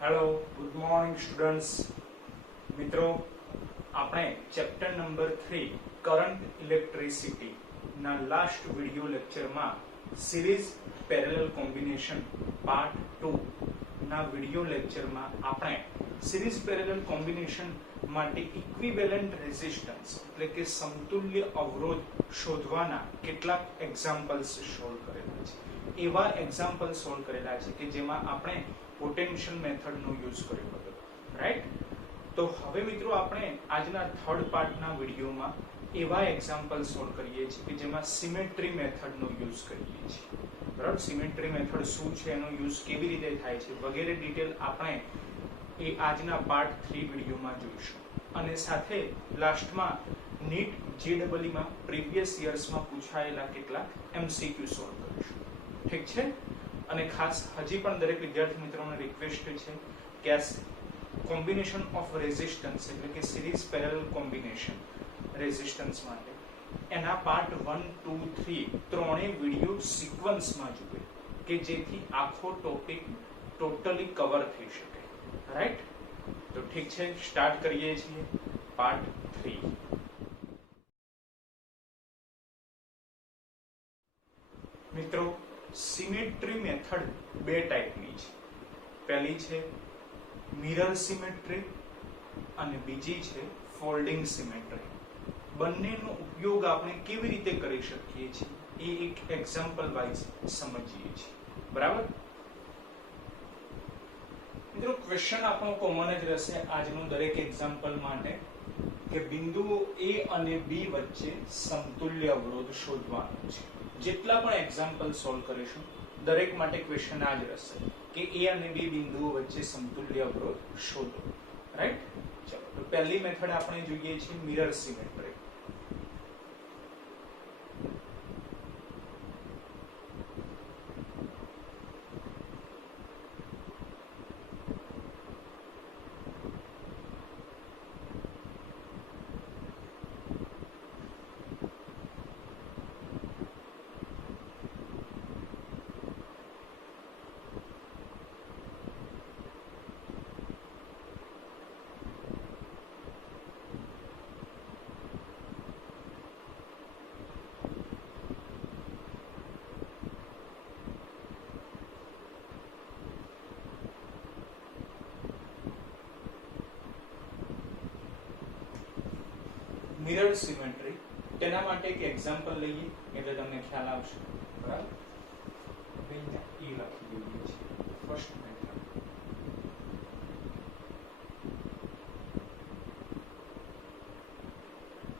Hello, good morning students. મિત્રો, આપણે chapter number 3 current electricity ના લાસ્ટ વિડિયો લેક્ચરમાં સિરીઝ પેરેલલ કોમ્બિનેશન પાર્ટ 2 ના વિડિયો લેક્ચરમાં આપણે સિરીઝ પેરેલલ કોમ્બિનેશન માટે ઇક્વિવેલન્ટ રેઝિસ્ટન્સ એટલે કે સમતુલ્ય અવરોધ શોધવાના કેટલાક એક્ઝામ્પલ્સ સોલ્વ કરેલા છે. એવા એક્ઝામ્પલ સોલ્વ કરેલા છે કે જેમાં આપણે પોટેન્શિયલ મેથડનો યુઝ કર્યો હતો, રાઈટ? તો હવે મિત્રો આપણે આજના થર્ડ પાર્ટના વિડીયોમાં એવા એક્ઝામ્પલ સોલ્વ કરીએ છીએ કે જેમાં સિમેટ્રી મેથડનો યુઝ કરીએ છીએ. બરાબર, સિમેટ્રી મેથડ શું છે, એનો યુઝ કેવી રીતે થાય છે વગેરે ડિટેલ આપણે એ આજના પાર્ટ 3 વિડીયોમાં જોઈશું. અને સાથે લાસ્ટમાં નીટ JEE માં પ્રીવિયસ યર્સમાં પૂછાયેલા કેટલાક MCQ સોલ્વ કરીશું. ઠીક છે? અને ખાસ હજી પણ દરેક વિદ્યાર્થી મિત્રોને રિક્વેસ્ટ છે કે આ કોમ્બિનેશન ઓફ રેઝિસ્ટન્સ એટલે કે સિરીઝ પેરેલલ કોમ્બિનેશન રેઝિસ્ટન્સ માટે એના પાર્ટ 1, 2, 3 ત્રણેય વિડિયો સિક્વન્સમાં જુએ કે જેથી આખો ટોપિક ટોટલી કવર થઈ શકે. રાઈટ? તો ઠીક છે, સ્ટાર્ટ કરીએ છીએ પાર્ટ 3. મિત્રો, સિમેટ્રી મેથડ બે ટાઈપની છે. પહેલી છે મિરર સિમેટ્રી અને બીજી છે ફોલ્ડિંગ સિમેટ્રી. બંનેનો ઉપયોગ આપણે કેવી રીતે કરી શકીએ છીએ એ એક એક્ઝામ્પલ વાઇઝ સમજીએ છીએ. બરાબર? મિત્રો, ક્વેશ્ચન આપણો કોમન જ રહેશે આજનું દરેક એક્ઝામ્પલ માટે કે બિંદુઓ A અને B વચ્ચે સમતુલ્ય અવરોધ શોધવાનો છે. જેટલા પણ એક્ઝામ્પલ સોલ્વ કરીશું દરેક માટે ક્વેશ્ચન આ જ રહેશે કે A અને B બિંદુઓ વચ્ચે સમતુલ્ય અવરોધ શોધો. રાઈટ? ચલો, તો પહેલી મેથડ આપણે જોઈએ છીએ મિરર સિમેટ્રી. મિરર સિમેટ્રી, તેના માટે એક એક્ઝામ્પલ લઈએ એટલે તમને ખ્યાલ આવશે. બરાબર? E લખી દઈએ છીએ ફર્સ્ટ મેથડ.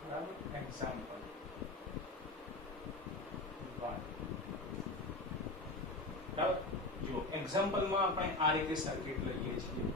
બરાબર? એક્ઝામ્પલ 1. બરાબર? જો એક્ઝામ્પલમાં આપણે આ રીતે સર્કિટ લઈએ છીએ.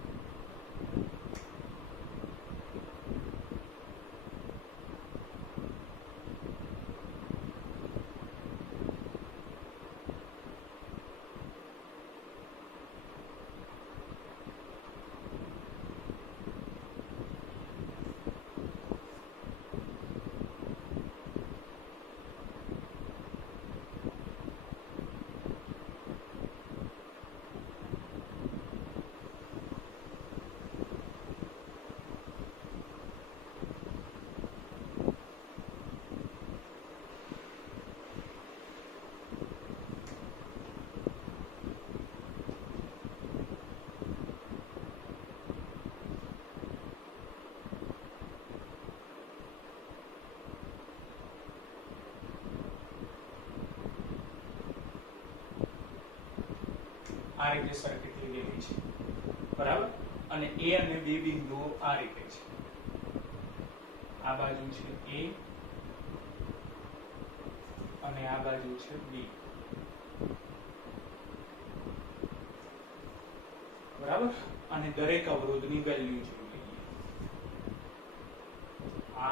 આ રીતે સર્કિટ લીધેલી છે. બરાબર? અને A અને B બિંદુઓ આ રીતે છે. આ બાજુ છે A અને આ બાજુ છે B. બરાબર? અને દરેક અવરોધની વેલ્યુ જોઈ લઈએ.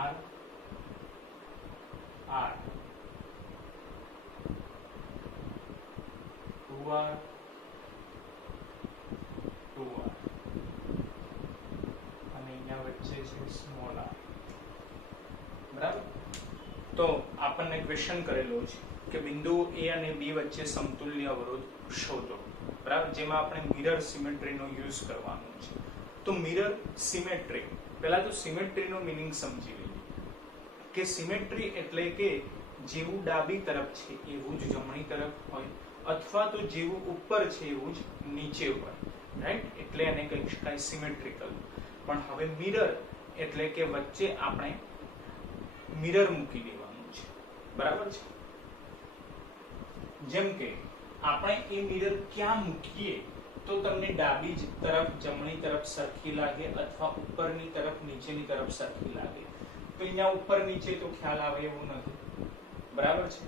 R, R, 2R, 2R અને અહીંયા વચ્ચે છે સ્મોલ r. બરાબર? તો આપણને ક્વેશ્ચન કરેલો છે કે બિંદુ A અને B વચ્ચે સમતુલ્ય અવરોધ શોધો. બરાબર, જેમાં આપણે મિરર સિમેટ્રીનો યુઝ કરવાનો છે. તો મિરર સિમેટ્રી, પહેલા તો સિમેટ્રીનો મીનિંગ સમજી લઈએ કે સિમેટ્રી એટલે કે જેવું ડાબી તરફ છે એવું જ જમણી તરફ હોય, અથવા તો જેવું ઉપર છે એવું જ નીચે હોય, રાઈટ? એટલે એને કહી શકાય સિમેટ્રિકલ. પણ હવે મિરર એટલે કે વચ્ચે આપણે મિરર મૂકી દેવાનું છે, બરાબર છે? જેમ કે આપણે એ મિરર ક્યાં મૂકીએ તો તમને ડાબી તરફ જમણી તરફ સરખી લાગે, અથવા ઉપરની તરફ નીચેની તરફ સરખી લાગે. તો અહીંયા ઉપર નીચે તો ખ્યાલ આવે એવું નથી, બરાબર છે?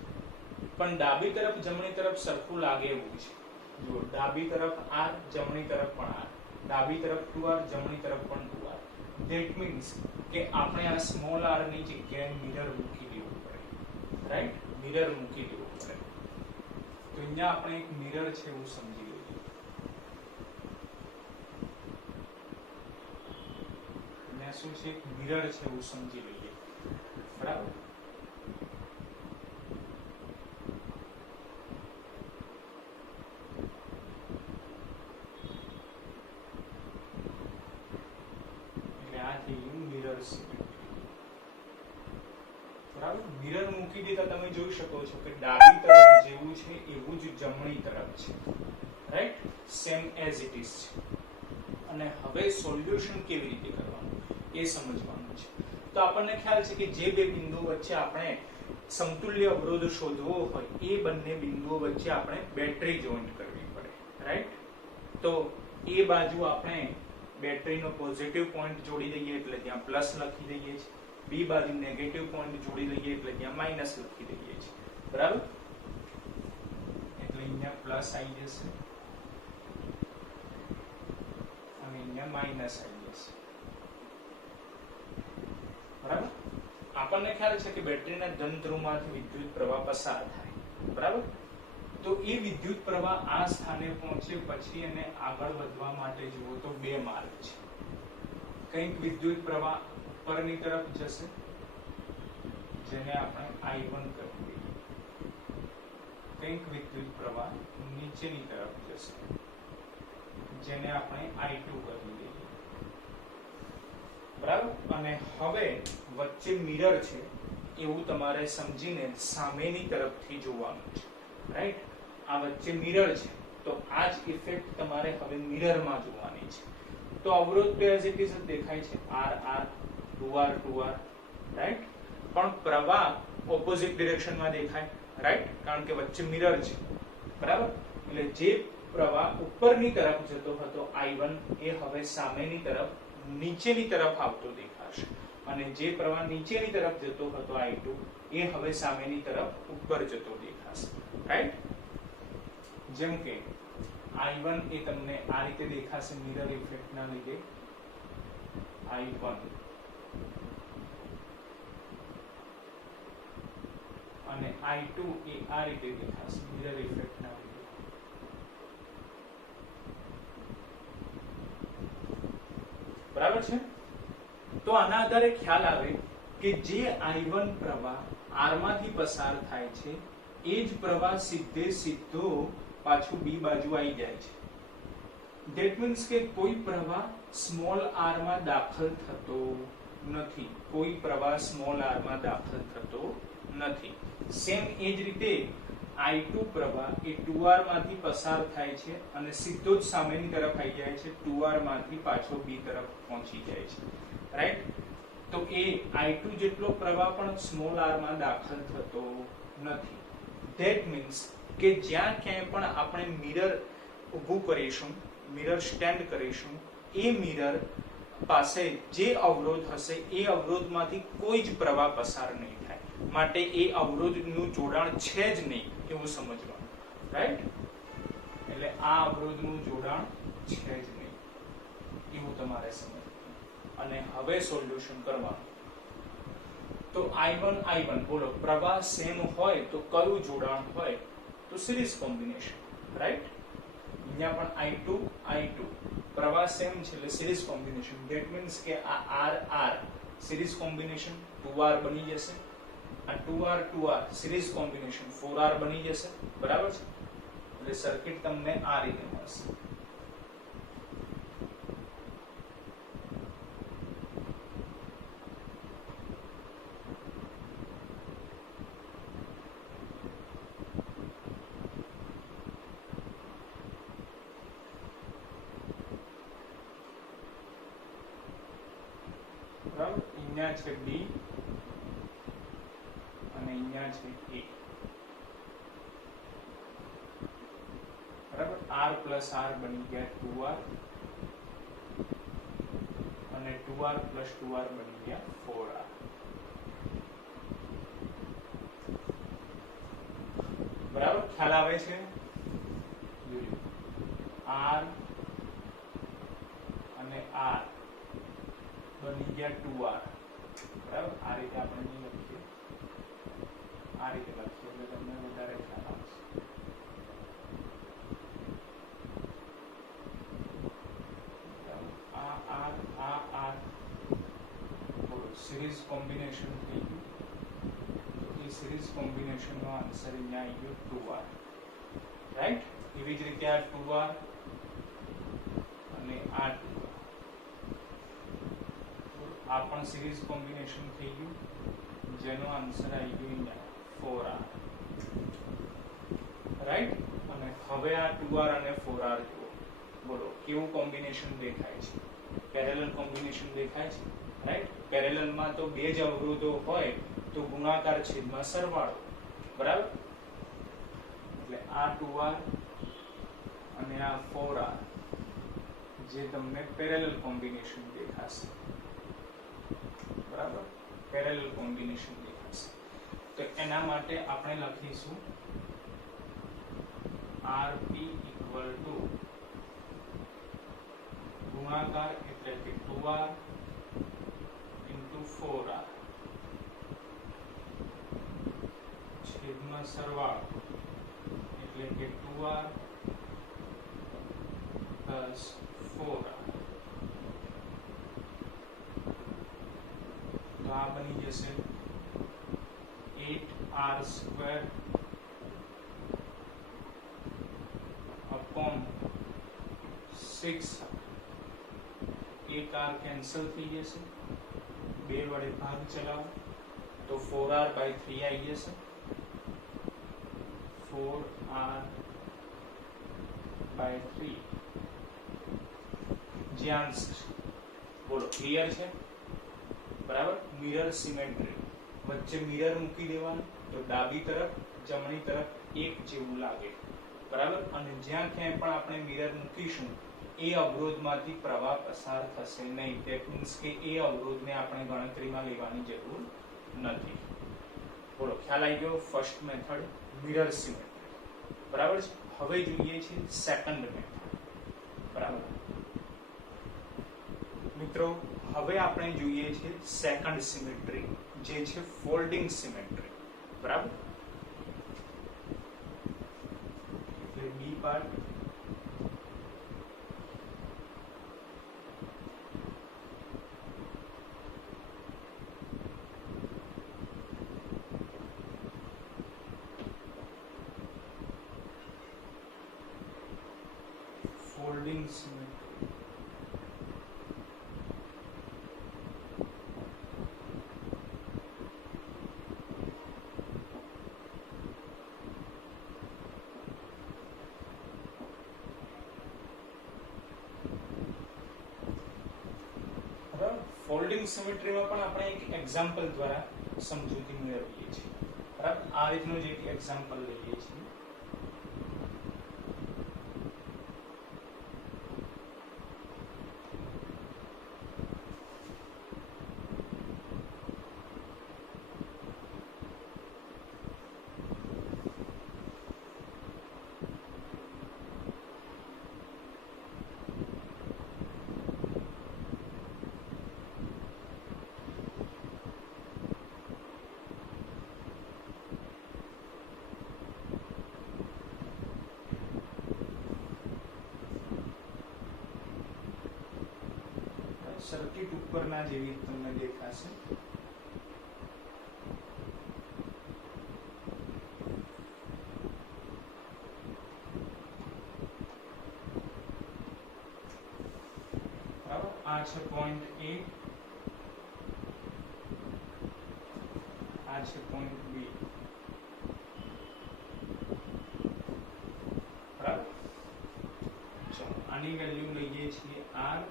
પણ ડાબી તરફ જમણી તરફ સરખું લાગે એવું છે. જો ડાબી તરફ r, જમણી તરફ પણ r, ડાબી તરફ 2r, જમણી તરફ પણ 2r. ધેટ મીન્સ કે આપણે આ સ્મોલ r ની જગ્યાએ મિરર મૂકી દેવું પડે, રાઈટ? મિરર મૂકી દેવું પડે. તો અહીંયા આપણે એક મિરર છે એવું સમજી લઈએ. અહીંયા શું છે? એક મિરર છે એવું સમજી લઈએ, બરાબર? મિરર મૂકી દેતા તમે જોઈ શકો છો કે ડાબી તરફ જેવું છે એવું જ જમણી તરફ છે, right? Same as it is છે. અને હવે સોલ્યુશન કેવી રીતે કરવાનું એ સમજવાનું છે. તો આપણને ખ્યાલ છે કે જે બે બિંદુઓ વચ્ચે આપણે સમતુલ્ય અવરોધ શોધવો હોય એ બંને બિંદુઓ વચ્ચે આપણે બેટરી જોઈન્ટ કરવી પડે, રાઈટ? તો એ બાજુ આપણે બેટરીનો પોઝિટિવ પોઈન્ટ જોડી દઈએ એટલે ત્યાં પ્લસ લખી દઈએ છીએ, બી બાજુ નેગેટિવ પોઈન્ટ જોડી લઈએ એટલે ત્યાં માઈનસ લખી દઈએ છીએ, બરાબર? એટલે અહીંયા પ્લસ આવી જશે અને અહીંયા માઈનસ આવી જશે, બરાબર? આપણને ખ્યાલ છે કે બેટરીના ધન ધ્રુવમાંથી વિદ્યુત પ્રવાહ પસાર થાય, બરાબર? તો એ વિદ્યુત પ્રવાહ આ સ્થાને પહોંચે પછી એને આગળ વધવા માટે જુઓ તો બે માર્ગ છે. કંઈક વિદ્યુત પ્રવાહ ઉપરની તરફ જશે જેને આપણે I1 કહી દઈએ, કંઈક વિદ્યુત પ્રવાહ નીચેની તરફ જશે જેને આપણે I2 કહી દઈએ, બરાબર? અને હવે વચ્ચે મિરર છે એવું તમારે સમજીને સામેની તરફથી જોવાનું છે, રાઈટ? આ વચ્ચે મિરર છે તો આ જ ઇફેક્ટ તમારે હવે મિરરમાં જોવાની છે. તો અવરોધ તો એઝ ઇટ ઇઝ દેખાય છે, r r 2r 2r, right? પણ પ્રવાહ ઓપોઝિટ ડિરેક્શનમાં દેખાય, રાઈટ? કારણ કે વચ્ચે મિરર છે, બરાબર? એટલે જે પ્રવાહ ઉપરની તરફ જતો હતો I1 એ હવે સામેની તરફ નીચેની તરફ આવતો દેખાશે, અને જે પ્રવાહ નીચેની તરફ જતો હતો I2 એ હવે સામેની તરફ ઉપર જતો દેખાશે, રાઈટ? જેમ કે I1 એ તમને આ રીતે દેખાશે મિરર ઇફેક્ટના લીધે, I1, અને I2 એ આ રીતે દેખાશે મિરર ઇફેક્ટના લીધે, બરાબર છે? તો આના આધારે ખ્યાલ આવે કે જે I1 પ્રવાહ R માંથી પસાર થાય છે એ જ પ્રવાહ સીધો પાછું B બાજુ આવી જાય છે. ધેટ મીન્સ કે કોઈ પ્રવાહ સ્મોલ r માં દાખલ થતો નથી, કોઈ પ્રવાહ સ્મોલ r માં દાખલ થતો નથી. સેમ એ જ રીતે I2 પ્રવાહ એ 2r માંથી પસાર થાય છે અને સીધો જ સામેની તરફ આવી જાય છે, 2r માંથી પાછો B તરફ પહોંચી જાય છે, રાઈટ? તો એ I2 જેટલો પ્રવાહ પણ સ્મોલ r માં દાખલ થતો નથી. ધેટ મીન્સ કે જ્યાં ક્યાંય પણ આપણે મિરર ઊભું કરીશું, મિરર સ્ટેન્ડ કરીશું, એ મિરર પાસે જે અવરોધ હશે એ અવરોધમાંથી કોઈ જ પ્રવાહ પસાર નહીં થાય, માટે એ અવરોધનું જોડાણ છે જ નહીં એવું સમજવાનું, રાઈટ? એટલે આ અવરોધનું જોડાણ છે જ નહીં એવું તમારે સમજવાનું. અને હવે સોલ્યુશન કરવાનું. તો I1 બોલો, પ્રવાહ સેમ હોય તો કયું જોડાણ હોય? તો સિરીઝ કોમ્બિનેશન, રાઈટ? અહીંયા પણ I2 પ્રવાહ સેમ છે એટલે સિરીઝ કોમ્બિનેશન. ધેટ મીન્સ કે આ R સિરીઝ કોમ્બિનેશન 2R બની જશે, આ 2R સિરીઝ કોમ્બિનેશન 4R બની જશે, બરાબર છે? એટલે સર્કિટ તમને આ રીતે મળશે. બરાબર, અહીંયા છે B અને અહીંયા છે A. બરાબર, R પ્લસ R બની ગયા 2R અને 2R પ્લસ 2R બની ગયા 4R. બરાબર, ખ્યાલ આવે છે? R અને R બની ગયા 2R. બરાબર, આ રીતે આપણે નહીં લખીએ, આ રીતે લખીએ એટલે તમને વધારે ખ્યાલ આવશે. સિરીઝ કોમ્બિનેશન થઈ ગયું. એ સિરીઝ કોમ્બિનેશન નો આન્સર અહીંયા આવી ગયો 2R. રાઈટ? એવી જ રીતે આ 2R અને આ 2R, આ પણ સિરીઝ કોમ્બિનેશન થઈ ગયું, જેનો આન્સર આવી ગયો અહીંયા 4R. રાઈટ? અને હવે આ 2R અને 4R જુઓ, બોલો કેવું કોમ્બિનેશન દેખાય છે? પેરેલલ કોમ્બિનેશન દેખાય છે. રાઈટ? પેરેલલ માં તો બે જ અવરોધો હોય તો ગુણાકાર છેદમાં સરવાળો. બરાબર, એટલે આ 2R અને આ 4R જે તમને પેરેલલ કોમ્બિનેશન દેખાશે. બરાબર, પેરેલલ કોમ્બિનેશન દેખાશે. તો એના માટે આપણે લખીશું RP ઇક્વલ ટુ ગુણાકાર એટલે કે 2R ઇન્ટુ 4R છેદમાં સરવાળો એટલે કે 2R પ્લસ 4R. તો આ બની જશે 8R સ્ક્વેર अपॉन 6. એક R કેન્સલ થઈ જશે, 2 વડે ભાગ ચલાવો તો 4R by 3 આવી જશે. 4R by 3 જે આન્સર છે. બોલો ક્લિયર છે? બરાબર, મિરર સિમેટ્રી, વચ્ચે મિરર મૂકી દેવાનું તો ડાબી તરફ જમણી તરફ એક જેવું લાગે. બરાબર, અને જ્યાં ક્યાંય પણ આપણે મિરર મૂકીશું એ અવરોધમાંથી પ્રવાહ પસાર થશે નહીં. ધેટ મીન્સ કે એ અવરોધને આપણે ગણતરીમાં લેવાની જરૂર નથી. બોલો ખ્યાલ આવી ગયો? First method mirror symmetry. બરાબર છે. હવે જોઈએ છે સેકન્ડ મેથડ. બરાબર મિત્રો, હવે આપણે જોઈએ છે સેકન્ડ સિમેટ્રી, જે છે ફોલ્ડિંગ સિમેટ્રી. બરાબર, એટલે બી પાર્ટ folding symmetry. ફોલ્ડિંગ સિમેટ્રીમાં પણ આપણે એક એક્ઝામ્પલ દ્વારા સમજૂતી મેળવીએ છીએ. બરાબર, આ રીતનું જ એક એક્ઝામ્પલ લઈએ છીએ. સર્કિટ ઉપરના જેવી તમને દેખાશે. છે પોઈન્ટ એ, આ છે પોઈન્ટ બી, બરાબર. ચલો આની વેલ્યુ લઈએ છીએ r,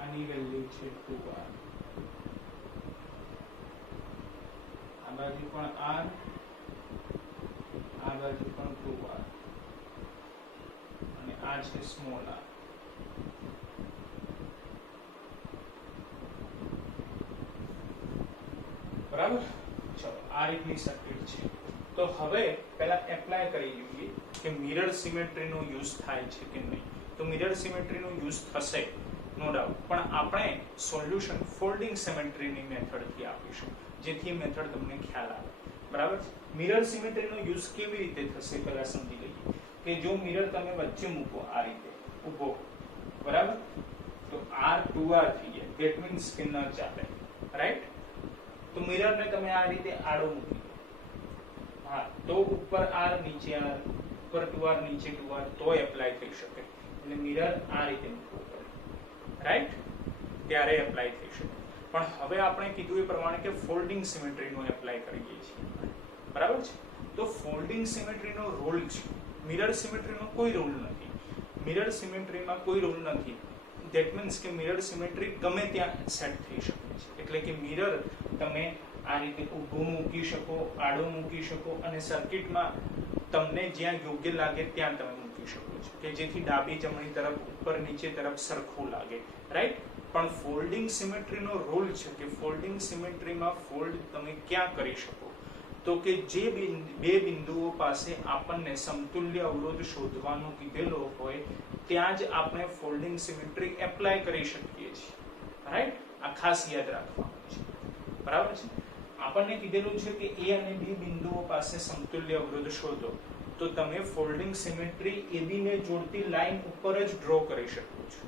આની વેલ્યુ છે 2r, આ બાજુ પણ r, આ બાજુ પણ 2r, અને આ છે સ્મોલ r. બરાબર. ચલો આ રીતની સર્કિટ છે. તો હવે પહેલા એપ્લાય કરી લઈએ કે મિરર સિમેટ્રી નો યુઝ થાય છે કે નહીં. તો મિરર સિમેટ્રી નો યુઝ થશે નો ડાઉટ, પણ આપણે સોલ્યુશન ફોલ્ડિંગ સિમેટ્રીની મેથડથી આપીશું, જેથી મેથડ તમને ખ્યાલ આવે. બરાબર. મિરર સિમેટ્રી નો યુઝ કેવી રીતે થશે પહેલા સમજી લઈએ કે જો મિરર તમે વચ્ચે મૂકો આ રીતે ઊભો, બરાબર, તો r 2r થઈ જાય, ધેટ મીન્સ કે ન ચાલે, રાઈટ. તો મિરર ને તમે આ રીતે આડો મૂકી દો, હા, તો ઉપર r નીચે r, ઉપર 2r નીચે 2r, તો એપ્લાય થઈ શકે. એટલે મિરર આ રીતે મૂકવો પડે, રાઈટ, ત્યારે એપ્લાય થઈ શકે. પણ હવે આપણે કીધું એ પ્રમાણે કે ફોલ્ડિંગ સિમેટ્રી નો એપ્લાય કરીએ છીએ, બરાબર છે. તો ફોલ્ડિંગ સિમેટ્રી નો રૂલ છે, મિરર સિમેટ્રી નો કોઈ રૂલ નથી. મિરર સિમેટ્રીમાં કોઈ રૂલ નથી. ધેટ મીન્સ કે મિરર સિમેટ્રી ગમે ત્યાં સેટ થઈ શકે છે. એટલે કે મિરર તમે આ રીતે ઊભું મૂકી શકો, આડો મૂકી શકો, અને સર્કિટમાં તમને જ્યાં યોગ્ય લાગે ત્યાં તમે મૂકી શકો છો, કે જેથી ડાબી જમણી તરફ, ઉપર નીચે તરફ સરખું લાગે, રાઈટ. પણ ફોલ્ડિંગ સિમેટ્રીનો રૂલ છે કે ફોલ્ડિંગ સિમેટ્રીમાં ફોલ્ડ તમે ક્યાં કરી શકો, તો કે જે બે બિંદુઓ પાસે આપણને સમતુલ્ય અવરોધ શોધવાનો કીધેલો હોય ત્યાં જ આપણે ફોલ્ડિંગ સિમેટ્રી એપ્લાય કરી શકીએ છીએ, રાઈટ. આ ખાસ યાદ રાખવાનું છે, બરાબર છે. આપણને કીધેલું છે કે એ અને બી બિંદુઓ પાસે સમતુલ્ય અવરોધ શોધો, તો તમે ફોલ્ડિંગ સિમેટ્રી AB ને જોડતી લાઈન ઉપર જ ડ્રો કરી શકો છો.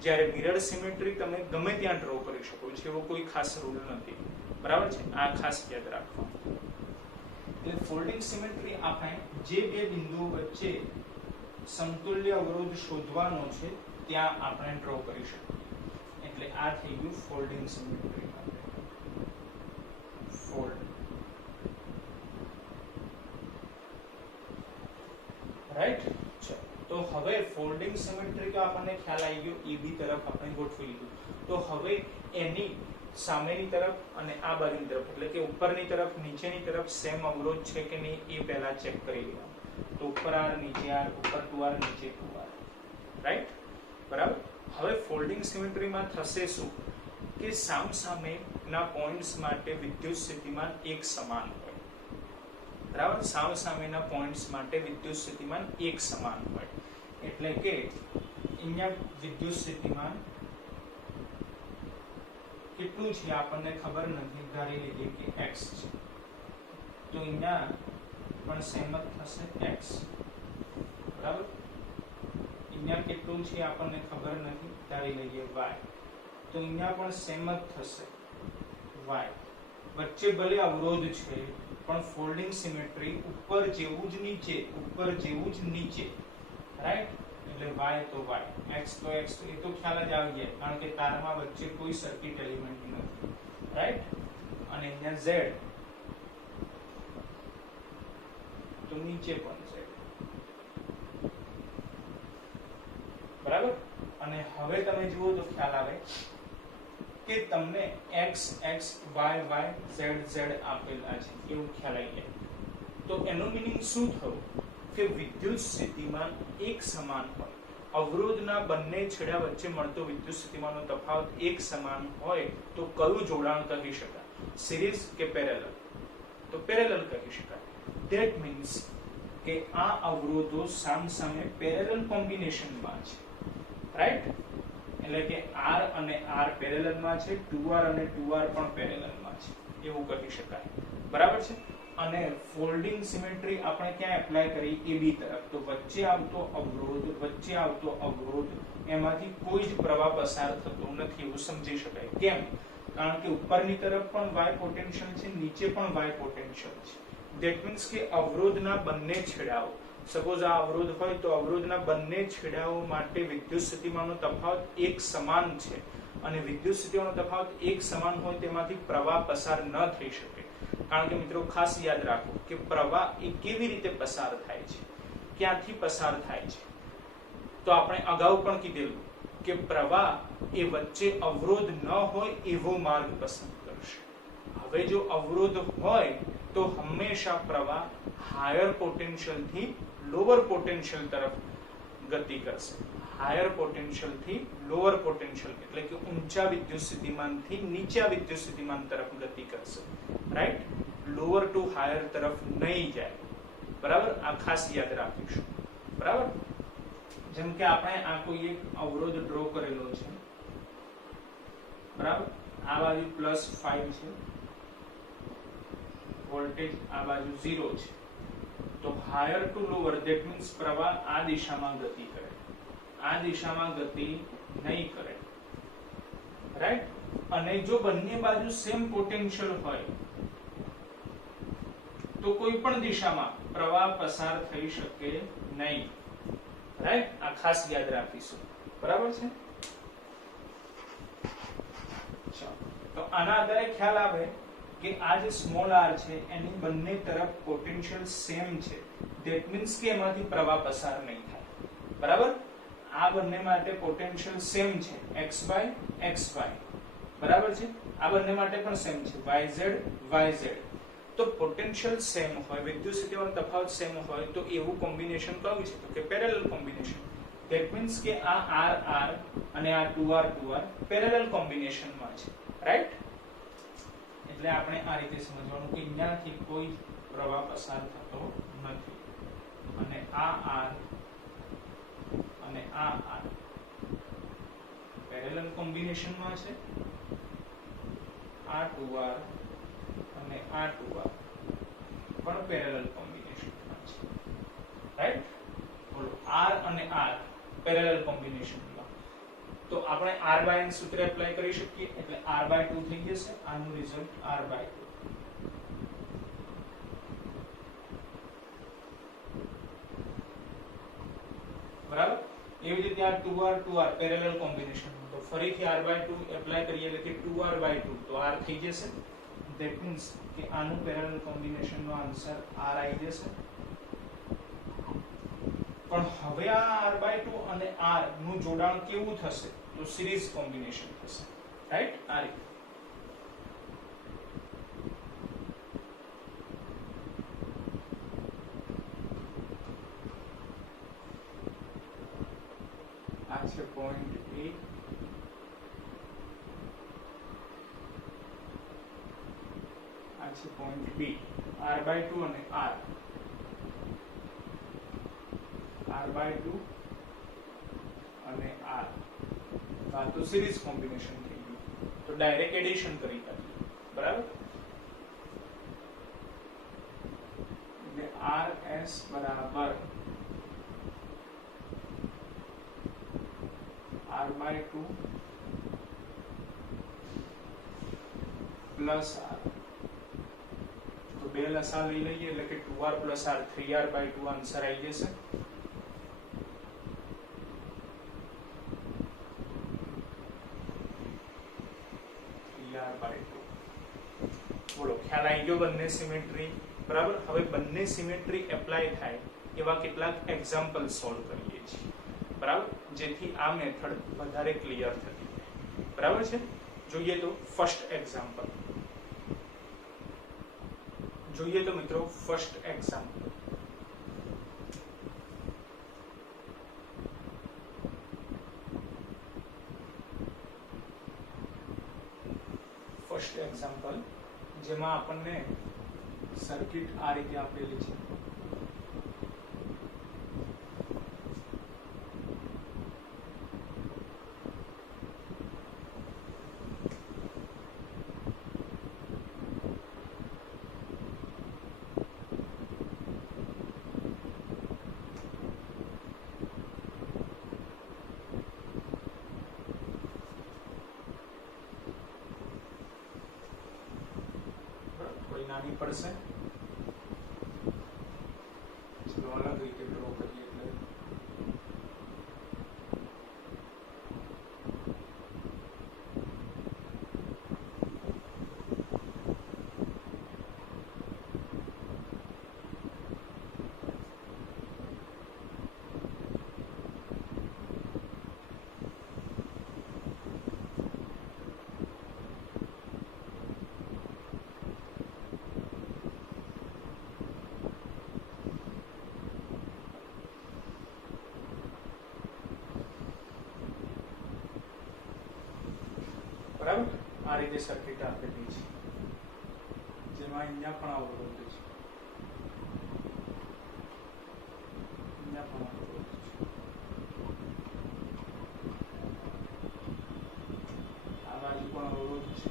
જ્યારે મિરર સિમેટ્રી તમે ગમે ત્યાં ડ્રો કરી શકો છો, એવો કોઈ ખાસ રૂલ નથી, બરાબર છે. આ ખાસ યાદ રાખવાનું. એટલે ફોલ્ડિંગ સિમેટ્રી આપણે જે બે બિંદુઓ વચ્ચે સમતુલ્ય અવરોધ શોધવાનો છે ત્યાં આપણે ડ્રો કરી શકીએ. એટલે આ થઈ ગયું ફોલ્ડિંગ સિમેટ્રી માટે. Fold, right. તો હવે ફોલ્ડિંગ સિમેટ્રી તો આપણને ખ્યાલ આવી ગયો, AB તરફ આપણે ગોઠવી લીધું. તો હવે એની સામેની તરફ અને આ બાજુની તરફ, એટલે કે ઉપરની તરફ નીચેની તરફ સેમ અવરોધ છે કે નહીં એ પહેલા ચેક કરી લેવાનું. તો ઉપર r નીચે r, ઉપર 2r નીચે 2r, રાઈટ, બરાબર. હવે ફોલ્ડિંગ સિમેટ્રીમાં થશે શું કે સામસામેના પોઈન્ટ્સ માટે વિદ્યુત સ્થિતિમાન એક સમાન હોય, બરાબર. સામસામેના પોઈન્ટ્સ માટે વિદ્યુત સ્થિતિમાન એક સમાન હોય. એટલે કે અહીંયા વિદ્યુત સ્થિતિમાન કેટલું છે આપણને ખબર નથી, ધારી લઈએ કે x છે, તો અહીંયા પણ સેમ જ થશે x, બરાબર. અહીંયા કેટલું છે આપણને ખબર નથી, ધારી લઈએ y, તો અહીંયા પણ સેમ જ થશે y. વચ્ચે ભલે અવરોધ છે પણ ફોલ્ડિંગ સિમેટ્રી ઉપર જેવું જ નીચે, ઉપર જેવું જ નીચે, રાઈટ. એટલે y તો y, x તો x, એ તો ખ્યાલ જ આવી જાય, કારણ કે તારમાં વચ્ચે કોઈ સર્કિટ એલિમેન્ટ નથી, રાઈટ. અને અહીંયા z તો નીચે પણ z, બરાબર. અને હવે તમે જુઓ તો ખ્યાલ આવે કે તમને x x y y z z આપેલા છે, એવું ખ્યાલ આવી જાય. તો એનો મીનિંગ શું થયું કે વિદ્યુત સ્થિતિમાન એક સમાન હોય, અવરોધના બંને છેડા વચ્ચે મળતો વિદ્યુત સ્થિતિમાનનો તફાવત એક સમાન હોય તો કયું જોડાણ કહી શકાય, સિરીઝ કે પેરેલલ? તો પેરેલલ કહી શકાય. ધેટ મીન્સ કે આ અવરોધો સામસામે પેરેલલ કોમ્બિનેશનમાં છે, રાઈટ. એટલે કે r અને r પેરેલલમાં છે, 2r અને 2r પણ પેરેલલમાં છે, એવું કહી શકાય, બરાબર છે. અને ફોલ્ડિંગ સિમેટ્રી આપણે ક્યાં એપ્લાય કરી? AB તરફ. તો વચ્ચે આવતો અવરોધ એમાંથી કોઈ જ પ્રવાહ પસાર થતો નથી, એવું સમજી શકાય. કેમ? કારણ કે ઉપરની તરફ પણ y પોટેન્શિયલ છે, નીચે પણ y પોટેન્શિયલ છે. ધેટ મીન્સ કે અવરોધના બંને છેડાઓ સપોઝ આ અવરોધ હોય તો અવરોધના બંને છેડાઓ માટે વિદ્યુત સ્થિતિમાનનો તફાવત એક સમાન છે અને વિદ્યુત સ્થિતિમાનનો તફાવત એક સમાન હોય તેમાંથી પ્રવાહ પસાર ન થઈ શકે. કારણ કે મિત્રો ખાસ યાદ રાખો કે પ્રવાહ એ કેવી રીતે પસાર થાય છે, ક્યાંથી પસાર થાય છે. તો આપણે અગાઉ પણ કીધેલું કે પ્રવાહ એ વચ્ચે અવરોધ ન હોય એવો માર્ગ પસંદ કરશે. હવે જો અવરોધ હોય તો હંમેશા પ્રવાહ હાયર પોટેન્શિયલ થી લોઅર પોટેન્શિયલ તરફ ગતિ કરશે. હાયર પોટેન્શિયલ થી લોઅર પોટેન્શિયલ એટલે કે ઊંચા વિદ્યુત સ્થિતિમાન થી નીચા વિદ્યુત સ્થિતિમાન તરફ ગતિ કરશે. રાઈટ, લોઅર ટુ હાયર તરફ નહીં જાય. બરાબર, આ ખાસ યાદ રાખીશું. બરાબર, જેમ કે આપણે આ કોઈ એક અવરોધ ડ્રો કરેલો છે. બરાબર, આ બાજુ +5 છે, વોલ્ટેજ આ બાજુ 0 છે. તો higher to lower that means પ્રવાહ આ દિશામાં ગતિ કરે, આ દિશામાં ગતિ નહીં કરે. રાઈટ, અને જો બંને બાજુ સેમ પોટેન્શિયલ હોય તો કોઈ પણ દિશામાં પ્રવાહ પસાર થઈ શકે નહીં. રાઈટ, આ ખાસ યાદ રાખીશું. બરાબર છે. તો આના આધારે ખ્યાલ આવે કે આ જે સ્મોલ r છે એની બંને તરફ પોટેન્શિયલ સેમ છે. ધેટ મીન્સ કે એમાંથી પ્રવાહ પસાર નહીં થાય. બરાબર, આ બંને માટે પોટેન્શિયલ સેમ છે, x/xy. બરાબર છે, આ બંને માટે પણ સેમ છે, yz/yz. તો પોટેન્શિયલ સેમ હોય, વિદ્યુત સ્થિતિમાનનો તફાવત સેમ હોય તો એવું કોમ્બિનેશન કયું છે? તો કે પેરેલલ કોમ્બિનેશન. ધેટ મીન્સ કે આ r અને આ 2r પેરેલલ કોમ્બિનેશનમાં છે. રાઈટ, એટલે આપણે આ રીતે સમજવાનું કે અહીંયાથી કોઈ પ્રવાહ પસાર થતો નથી અને આ r અને આ r પેરેલલ કોમ્બિનેશનમાં છે. આ 2r અને આ 2r પણ પેરેલલ કોમ્બિનેશનમાં છે. રાઈટ, બોલો r અને r પેરેલલ કોમ્બિનેશનમાં. તો આપણે r/n સૂત્ર એપ્લાય કરી શકીએ એટલે r/2 થઈ જશે. આનું રિઝલ્ટ r/2. બરાબર, એવી રીતે આ 2r પેરેલલ કોમ્બિનેશન. તો ફરીથી r/2 એપ્લાય કરીએ એટલે કે 2r/2 તો r થઈ જશે. ધેટ મીન્સ કે આનું પેરેલલ કોમ્બિનેશન નો આન્સર r આવી જશે. પણ હવે આ r/2 અને r નું જોડાણ કેવું થશે? તો સિરીઝ કોમ્બિનેશન થશે. રાઈટ, આ રીતે. આ છે પોઈન્ટ A, આ છે પોઈન્ટ B. r/2 અને r/2 અને r આ તો સિરીઝ કોમ્બિનેશન થઈ ગયું. તો ડાયરેક્ટ એડિશન કરી કાઢીએ. બરાબર, એટલે rs બરાબર r/2 પ્લસ r. તો બે લસા લઈ લઈએ એટલે કે 2r + r 3r/2 આન્સર આવી જશે. બોલો, ખ્યાલ આવી ગયો બંને સિમેટ્રી. બરાબર, હવે બંને સિમેટ્રી એપ્લાય થાય એવા કેટલાક એક્ઝામ્પલ સોલ્વ કરીએ છીએ. બરાબર, જેથી આ મેથડ વધારે ક્લિયર થતી જાય. બરાબર છે. જોઈએ તો ફર્સ્ટ એક્ઝામ્પલ. જોઈએ તો મિત્રો ફર્સ્ટ એક્ઝામ્પલ. ફર્સ્ટ એક્ઝામ્પલ જેમાં આપણને સર્કિટ આ રીતે આપેલી છે. નાની પડશે, ચલો અલગ રીતે ડ્રો જે સર્કિટ આપેલી છે જેમાં અહીંયા પણ અવરોધ છે, અહીંયા પણ અવરોધ છે, આ બાજુ પણ અવરોધ છે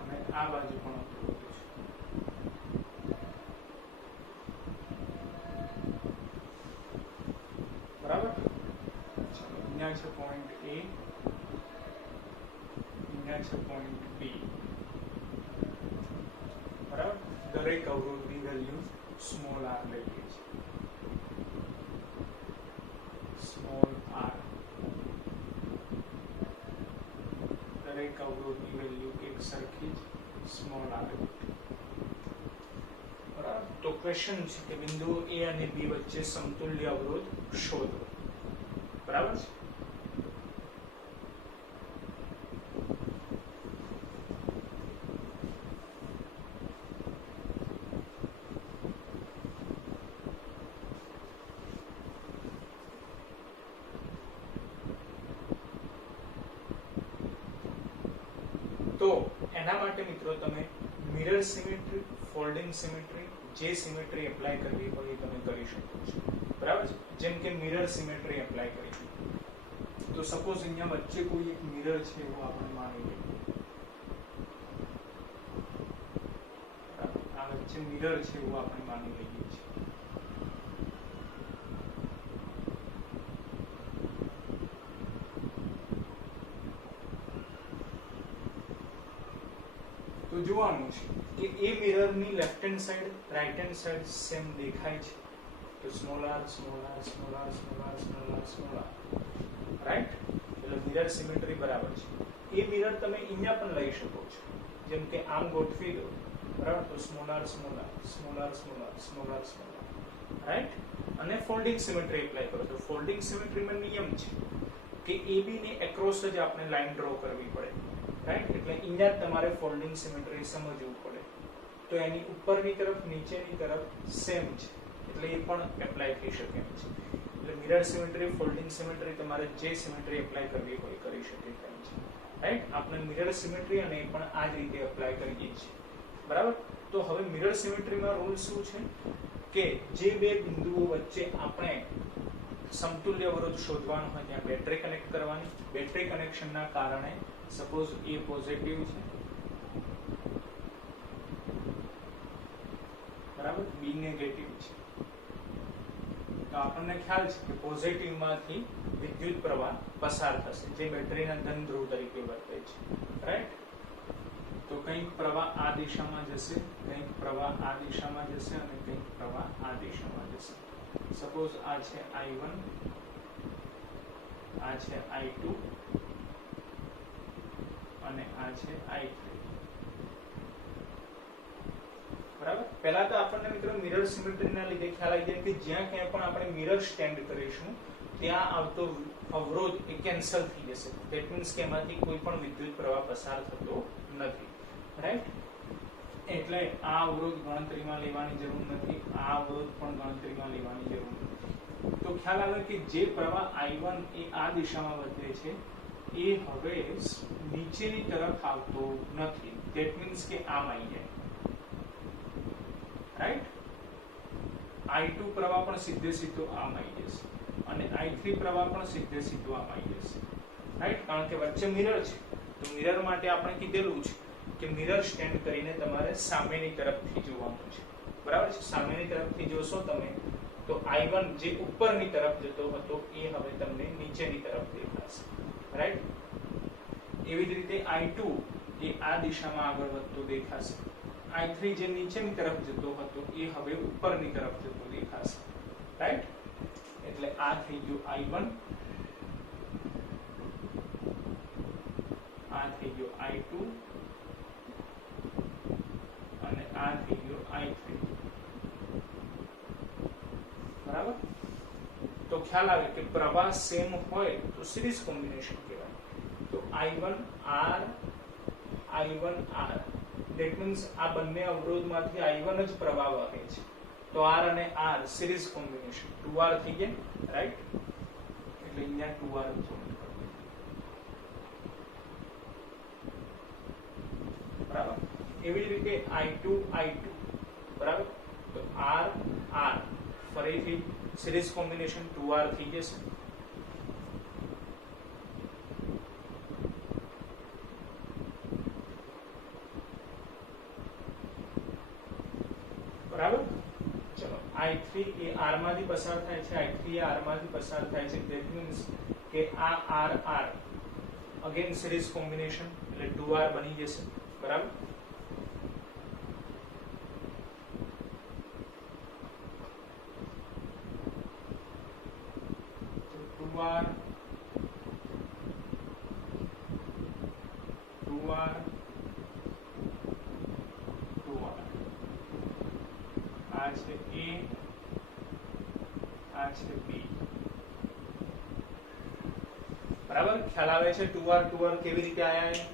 અને આ બાજુ પણ અવરોધ છે. બરાબર, અહીંયા છે પોઈન્ટ એ, અહીંયા છે પોઈન્ટ બી. બરાબર, દરેક અવરોધની વેલ્યુ સ્મોલ આર લઈએ છીએ, સ્મોલ આર. દરેક અવરોધની વેલ્યુ એક સરખી જ સ્મોલ આર. બરાબર, તો ક્વેશ્ચન છે કે બિંદુઓ એ અને બી વચ્ચે સમતુલ્ય અવરોધ શોધો. બરાબર છે. તો એના માટે મિત્રો તમે મિરર સિમેટ્રી, ફોલ્ડિંગ સિમેટ્રી, જે સિમેટ્રી એપ્લાય કરવી હોય એ તમે કરી શકો છો. બરાબર છે. જેમ કે મિરર સિમેટ્રી એપ્લાય કરી, તો સપોઝ અહીંયા વચ્ચે કોઈ એક મિરર છે એવું આપણે માની લઈએ. આ વચ્ચે મિરર છે એવું આપણે માની લઈએ છીએ. તો જોવાનું છે કે એ મિરરની left hand side, right hand side same દેખાય છે. તો small R, small R, small R, small R, small R, small R. Right? એટલે મિરર સિમેટ્રી બરાબર છે. એ મિરર તમે અહીંયા પણ લઈ શકો છો. જેમ કે આમ ગોઠવી દો. બરાબર? તો small R, small R, small R, small R, small R, small R. Right? અને ફોલ્ડિંગ સિમેટ્રી એપ્લાય કરો. તો ફોલ્ડિંગ સિમેટ્રીમાં નિયમ છે કે AB ને એક્રોસ જ આપણે લાઈન ડ્રો કરવી પડે. રાઈટ? એટલે અહીંયા તમારે ફોલ્ડિંગ સિમેટ્રી સમજવું પડે. તો એની ઉપરની તરફ, નીચેની તરફ સેમ છે. એટલે એ પણ એપ્લાય થઈ શકે એમ છે. એટલે મિરર સિમેટ્રી, ફોલ્ડિંગ સિમેટ્રી તમારે જે સિમેટ્રી એપ્લાય કરવી હોય કરી શકે એમ છે. રાઈટ? આપણે મિરર સિમેટ્રી અને એ પણ આ જ રીતે એપ્લાય કરીએ છીએ. બરાબર? તો હવે મિરર સિમેટ્રીમાં રૂલ શું છે કે જે બે બિંદુઓ વચ્ચે આપણે સમતુલ્ય અવરોધ શોધવાનો હોય ત્યાં બેટરી કનેક્ટ કરવાની. બેટરી કનેક્શનના કારણે સપોઝ એ પોઝિટિવ છે, બરાબર, બી નેગેટિવ છે. તો આપણને ખ્યાલ છે કે પોઝિટિવ માંથી વિદ્યુત પ્રવાહ પસાર થશે જે બેટરીના ધન ધ્રુવ તરીકે વર્તે છે. રાઈટ? તો કંઈક પ્રવાહ આ દિશામાં જશે, કંઈક પ્રવાહ આ દિશામાં જશે અને કંઈક પ્રવાહ આ દિશામાં જશે. સપોઝ આ છે I1, આ છે I2 અને આ છે I3. બરાબર? પહેલા તો આપણને મિત્રો મિરર સિમેટ્રીના લીધે ખ્યાલ આવી જાય કે જ્યાં ક્યાંય પણ આપણે મિરર સ્ટેન્ડ કરીશું ત્યાં આવતો અવરોધ એ કેન્સલ થઈ જશે. ધેટ મીન્સ કે એમાંથી કોઈ પણ વિદ્યુત પ્રવાહ પસાર થતો નથી. રાઈટ? એટલે આ અવરોધ ગણતરીમાં લેવાની જરૂર નથી, આ અવરોધ પણ ગણતરીમાં લેવાની જરૂર નથી. તો ખ્યાલ આવે કે જે પ્રવાહ I1 એ આ દિશામાં વધે છે એ હવે નીચેની તરફ આવતો નથી. ધેટ મીન્સ કે આમ આવી જાય. રાઈટ? I2 પ્રવાહ પણ સીધે સીધો આમ આવી જશે અને I3 પ્રવાહ પણ સીધે સીધો આમ આવી જશે. રાઈટ? કારણ કે વચ્ચે મિરર છે. તો મિરર માટે આપણે કીધેલું છે કે મિરર સ્ટેન્ડ કરીને તમારે સામેની તરફથી જોવાનું છે. બરાબર છે? સામેની તરફથી જોશો તમે તો I1 જે ઉપરની તરફ જતો હતો એ હવે તમને નીચેની તરફ દેખાશે. રાઈટ? એવી જ રીતે I2 એ આ દિશામાં આગળ વધતો દેખાશે. I3 જે નીચેની તરફ જતો હતો એ હવે ઉપરની તરફ જતો દેખાશે. રાઈટ? એટલે આ થઈ ગયું I1, આ થઈ ગયો I2 અને આ થઈ ગયો I3. બરાબર? તો ખ્યાલ આવે કે પ્રવાહ સેમ હોય તો સિરીઝ કોમ્બિનેશન કહેવાય. તો I1 R, I1 R. That means આ બંને અવરોધમાંથી I1 જ પ્રવાહ વહે છે. તો R અને R સિરીઝ કોમ્બિનેશન 2R થઈ ગયા. રાઈટ? એટલે અહીંયા 2R જોઈન્ટ કરો. એવી જ રીતે I2 બરાબર, તો R R ફરીથી સિરીઝ કોમ્બિનેશન 2R થઈ જશે. બરાબર. ચલો I3 એ R માંથી પસાર થાય છે, I3 એ R માંથી પસાર થાય છે, that means કે આ R R again series combination એટલે 2R બની જશે. બરાબર. તો 2R 2R 2R આ છે A, આ છે B. બરાબર. ખ્યાલ આવે છે 2R કેવી રીતે આયા?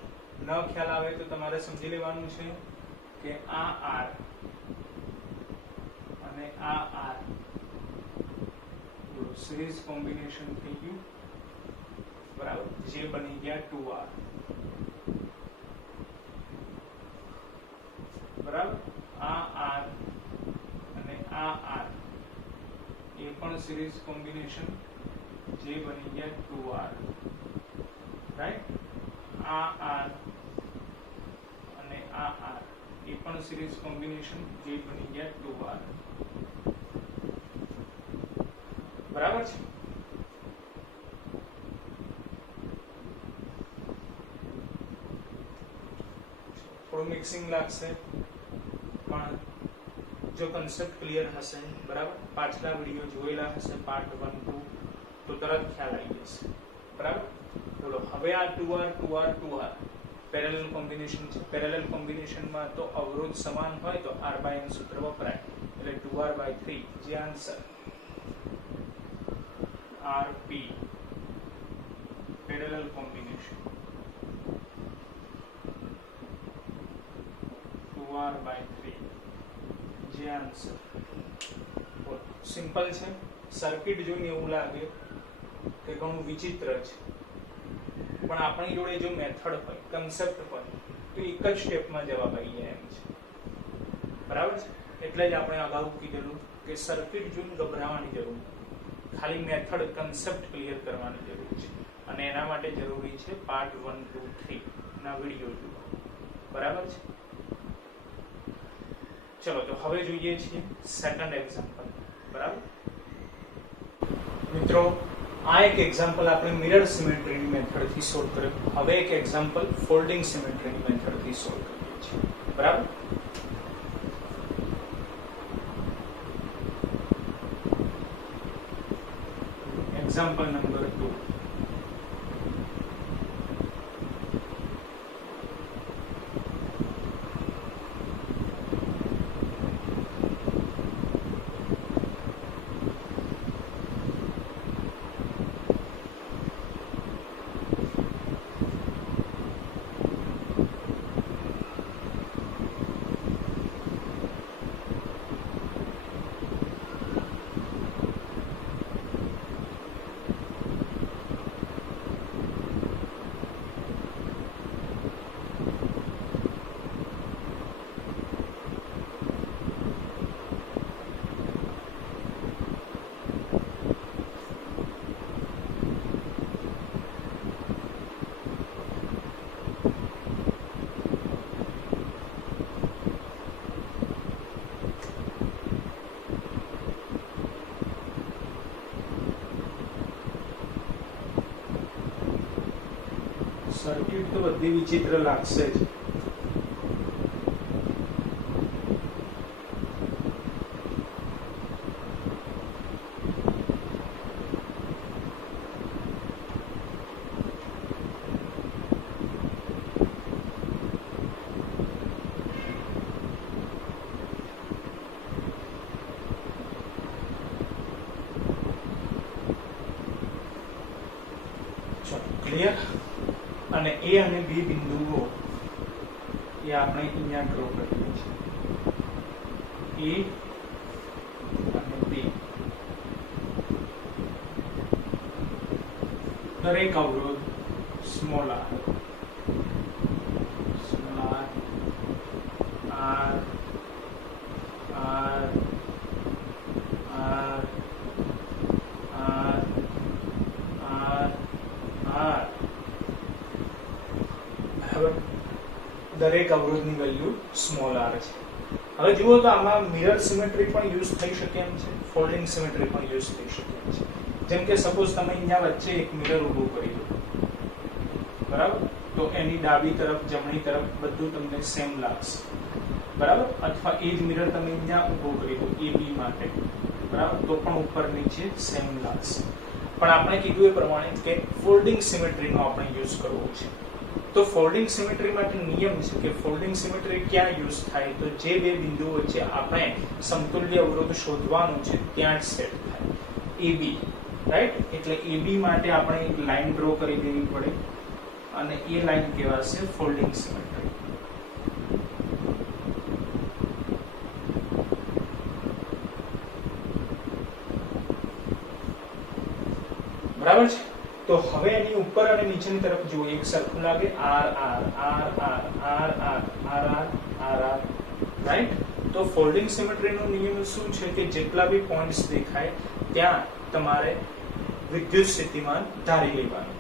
ન ખ્યાલ આવે તો તમારે સમજી લેવાનું છે કે આ R અને આ R સિરીઝ કોમ્બિનેશન થઈ ગયું. બરાબર, જે બની ગયા 2R. બરાબર. આ R અને આ R એ પણ સિરીઝ કોમ્બિનેશન જે બની ગયા 2R. રાઈટ. આ R અને આ R એ પણ સિરીઝ કોમ્બિનેશન જે બની ગયા 2R. બરાબર છે. થોડું મિક્સિંગ લાગશે પણ જો કન્સેપ્ટ ક્લિયર હશે, બરાબર, પાછલા વિડીયો જોયેલા હશે પાર્ટ 1 2 તો તરત ખ્યાલ આવી જશે. બરાબર. બોલો હવે આ 2R પેરેલલ કોમ્બિનેશન છે. પેરેલલ કોમ્બિનેશનમાં તો અવરોધ સમાન હોય તો R/N સૂત્ર વપરાય, એટલે 2R/3 જે answer RP parallel combination 2R/3 જે આન્સર. સિમ્પલ છે. સર્કિટ જોઈને એવું લાગે કે ઘણું વિચિત્ર છે, પણ આપણી જોડે જો મેથડ હોય, કન્સેપ્ટ હોય તો એક જ સ્ટેપમાં જવાબ આવી જાય એમ છે. બરાબર છે. એટલે જ આપણે અગાઉ કીધેલું કે સર્કિટ જોઈને ગભરાવાની જરૂર નથી, ખાલી મેથડ કન્સેપ્ટ ક્લિયર કરવાની જરૂર છે, અને એના માટે જરૂરી છે પાર્ટ 1 2 3 ના વિડીયો જુઓ. બરાબર છે. ચલો તો હવે જોઈએ છીએ સેકન્ડ એક્ઝામ્પલ. બરાબર મિત્રો, આ એક એક્ઝામ્પલ આપણે મિરર સિમેટ્રીની મેથડથી સોલ્વ કર્યો. હવે એક એક્ઝામ્પલ ફોલ્ડિંગ સિમેટ્રીની મેથડથી સોલ્વ કરીએ છીએ. બરાબર. Example number 2. સર્કિટ તો બધી વિચિત્ર લાગશે જ. ક્લિયર. અને A અને B બિંદુઓ એ આપણે અહીંયા ડ્રો કરીએ છીએ. A અને B દરેક અવરોધ small r R R R R R R હવે દરેક અવરોધની વેલ્યુ સ્મોલ આર છે. હવે જુઓ તો આમાં મિરર સિમેટ્રી પણ યુઝ થઈ શકે એમ છે, ફોલ્ડિંગ સિમેટ્રી પણ યુઝ થઈ શકે એમ છે. જેમ કે સપોઝ તમે અહીંયા વચ્ચે એક મિરર ઊભું કરી દો, બરાબર, તો એની ડાબી તરફ જમણી તરફ બધું તમને સેમ લાગશે, બરાબર. અથવા એ જ મિરર તમે અહીંયા ઊભું કરી દો AB માટે, બરાબર, તો પણ ઉપર નીચે સેમ લાગશે. પણ આપણે કીધું એ પ્રમાણે કે ફોલ્ડિંગ સિમેટ્રીનો આપણે યુઝ કરવો છે. તો ફોલ્ડિંગ સિમેટ્રી માટે નિયમ છે કે ફોલ્ડિંગ સિમેટ્રી ક્યાં યુઝ થાય, તો જે બે બિંદુઓ વચ્ચે આપણે સમતુલ્ય અવરોધ શોધવાનું છે ત્યાં જ સેટ થાય, AB, રાઈટ. એટલે AB માટે આપણે એક લાઈન ડ્રો કરી દેવી પડે અને એ લાઈન કહેવાશે ફોલ્ડિંગ સિમેટ્રી. બરાબર છે. તો હવે એની ઉપર અને નીચેની તરફ જુઓ, એક સરખું લાગે, R R R R R R R R R R, right. તો ફોલ્ડિંગ સિમેટ્રીનો નિયમ શું છે કે જેટલા બી પોઈન્ટ્સ દેખાય ત્યાં તમારે વિદ્યુત સ્થિતિમાન ધારી લેવાનું.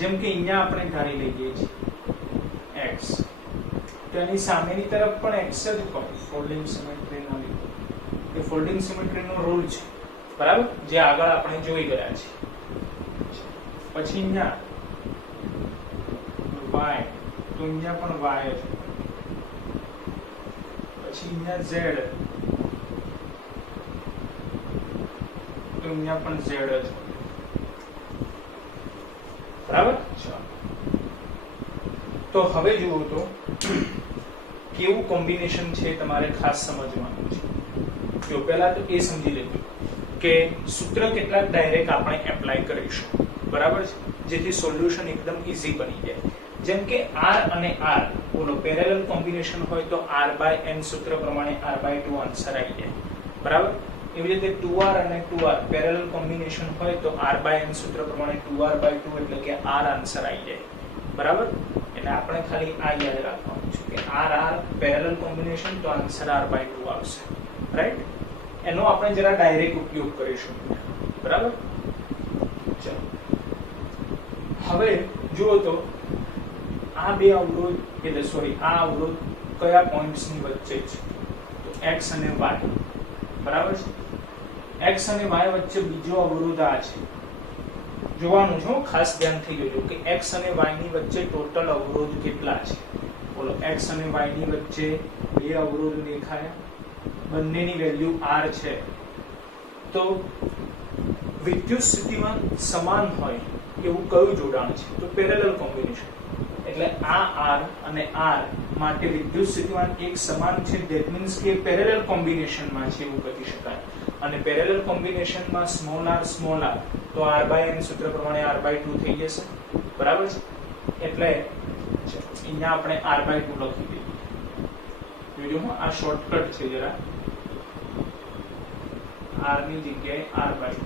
જેમ કે અહીંયા આપણે ધારી લઈએ છીએ x, તો એની સામેની તરફ પણ x જ હોય ફોલ્ડિંગ સિમેટ્રીના લીધે. એ ફોલ્ડિંગ સિમેટ્રીનો રૂલ છે, બરાબર, જે આગળ આપણે જોઈ ગયા છે. પછી અહીંયા y, તો અહીંયા પણ y છે. પછી અહીંયા z, તો અહીંયા પણ z છે, બરાબર. તો હવે જુઓ તો કેવું કોમ્બિનેશન છે તમારે ખાસ સમજવાનું છે. જો પહેલા તો એ સમજી લેજો કે સૂત્ર કેટલાક ડાયરેક્ટ આપણે એપ્લાય કરીશું, બરાબર છે, જેથી સોલ્યુશન એકદમ ઈઝી બની જાય. જેમ કે r અને r બોલો પેરેલલ કોમ્બિનેશન હોય તો r/n સૂત્ર પ્રમાણે r/2 આન્સર આવી જાય, બરાબર. એવી રીતે 2r અને 2r પેરેલલ કોમ્બિનેશન હોય તો r/n સૂત્ર પ્રમાણે 2r/2 એટલે કે r આન્સર આવી જાય, બરાબર. એટલે આપણે ખાલી આ યાદ રાખવાનું છે કે r પેરેલલ કોમ્બિનેશન તો આન્સર r/2 આવશે, રાઈટ. એનો આપણે જરા ડાયરેક્ટ ઉપયોગ કરીશું, બરાબર. ચલો હવે જુઓ તો આ બે અવરોધ એટલે સોરી આ અવરોધ કયા પોઈન્ટ્સની વચ્ચે છે, તો x અને y, બરાબર છે. x અને y વચ્ચે બીજો અવરોધ આ છે. જોવાનું છે, ખાસ ધ્યાનથી જોજો કે x અને y ની વચ્ચે ટોટલ અવરોધ કેટલા છે. બોલો x અને y ની વચ્ચે બે અવરોધ દેખાયા, બંનેની વેલ્યુ r છે. તો વિદ્યુત સ્થિતિમાન સમાન હોય એવું કયું જોડાણ છે, તો પેરેલલ કોમ્બિનેશન. એટલે આ r અને r માટે વિદ્યુત સ્થિતિમાન એક સમાન છે. ધેટ મીન્સ કે પેરેલલ કોમ્બિનેશનમાં છે એવું કહી શકાય. અને પેરેલલ કોમ્બિનેશનમાં સ્મોલ r તો r/n સૂત્ર પ્રમાણે r/2 થઈ જશે, બરાબર છે. એટલે અહીંયા આપણે r/2 લખી દઈએ. જોજો આ શોર્ટકટ છે જરા, r ની જગ્યાએ r/2.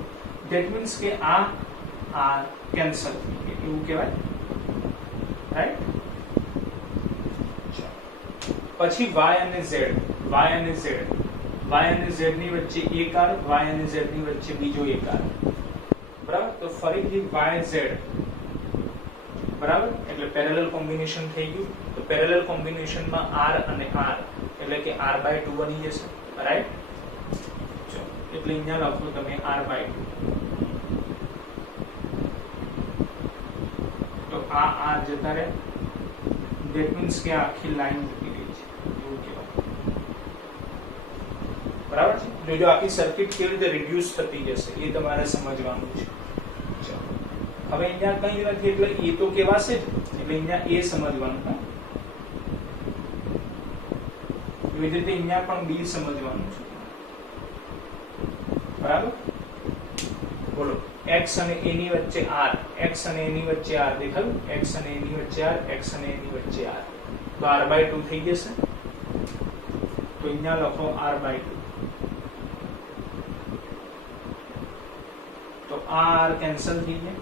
ધેટ મીન્સ કે આ r કેન્સલ થઈ ગયું એવું કહેવાય, રાઈટ. પછી y અને z ની વચ્ચે એક r, y અને z ની વચ્ચે બીજો એક r, બરાબર. તો ફરીથી y z, બરાબર. એટલે પેરેલલ કોમ્બિનેશન થઈ ગયું. તો પેરેલલ કોમ્બિનેશનમાં r અને r એટલે કે r/2 બની જશે, રાઈટ. એટલે અહીંયા લખો તમે r/2. તો આ જતા રહે. ધેટ મીન્સ કે આખી લાઈન જતી રહી છે એવું કહેવાય, બરાબર છે. જોજો આખી સર્કિટ કેવી રીતે રિડ્યુસ થતી જશે એ તમારે સમજવાનું છે. હવે અહીંયા કંઈ નથી એટલે એ તો કહેવાશે જ, એટલે અહીંયા એ સમજવાનું. એવી રીતે અહીંયા પણ બી સમજવાનું છે, બરાબર. બોલો x અને a ની વચ્ચે r, x અને a ની વચ્ચે r દેખાયું, x અને a ની વચ્ચે r, x અને a ની વચ્ચે r, તો r/2 થઈ જશે. તો અહીંયા લખો r/2. તો આ r કેન્સલ થઈ જાય,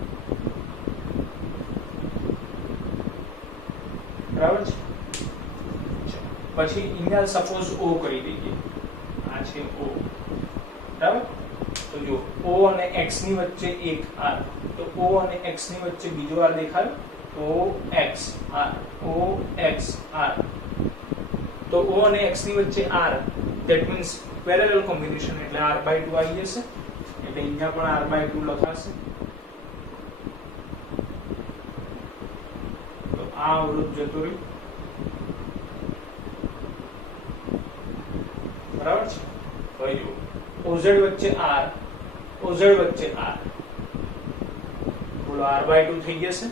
બરાબર છે. પછી અહીંયા સપોઝ O કરી દઈએ, આ છે O, બરાબર? તો જો O અને X ની વચ્ચે એક R, તો O અને X ની વચ્ચે બીજો R દેખાય, OX R, OX R. તો O અને X ની વચ્ચે R, that means parallel combination, એટલે R/2 આવી જશે, એટલે અહીંયા પણ R/2 લખાશે. તો આ અવરોધ જતો રહ્યો, બરાબર છે? હવે જો OZ વચ્ચે R, OZ વચ્ચે R, બોલો R/2 થઈ જશે,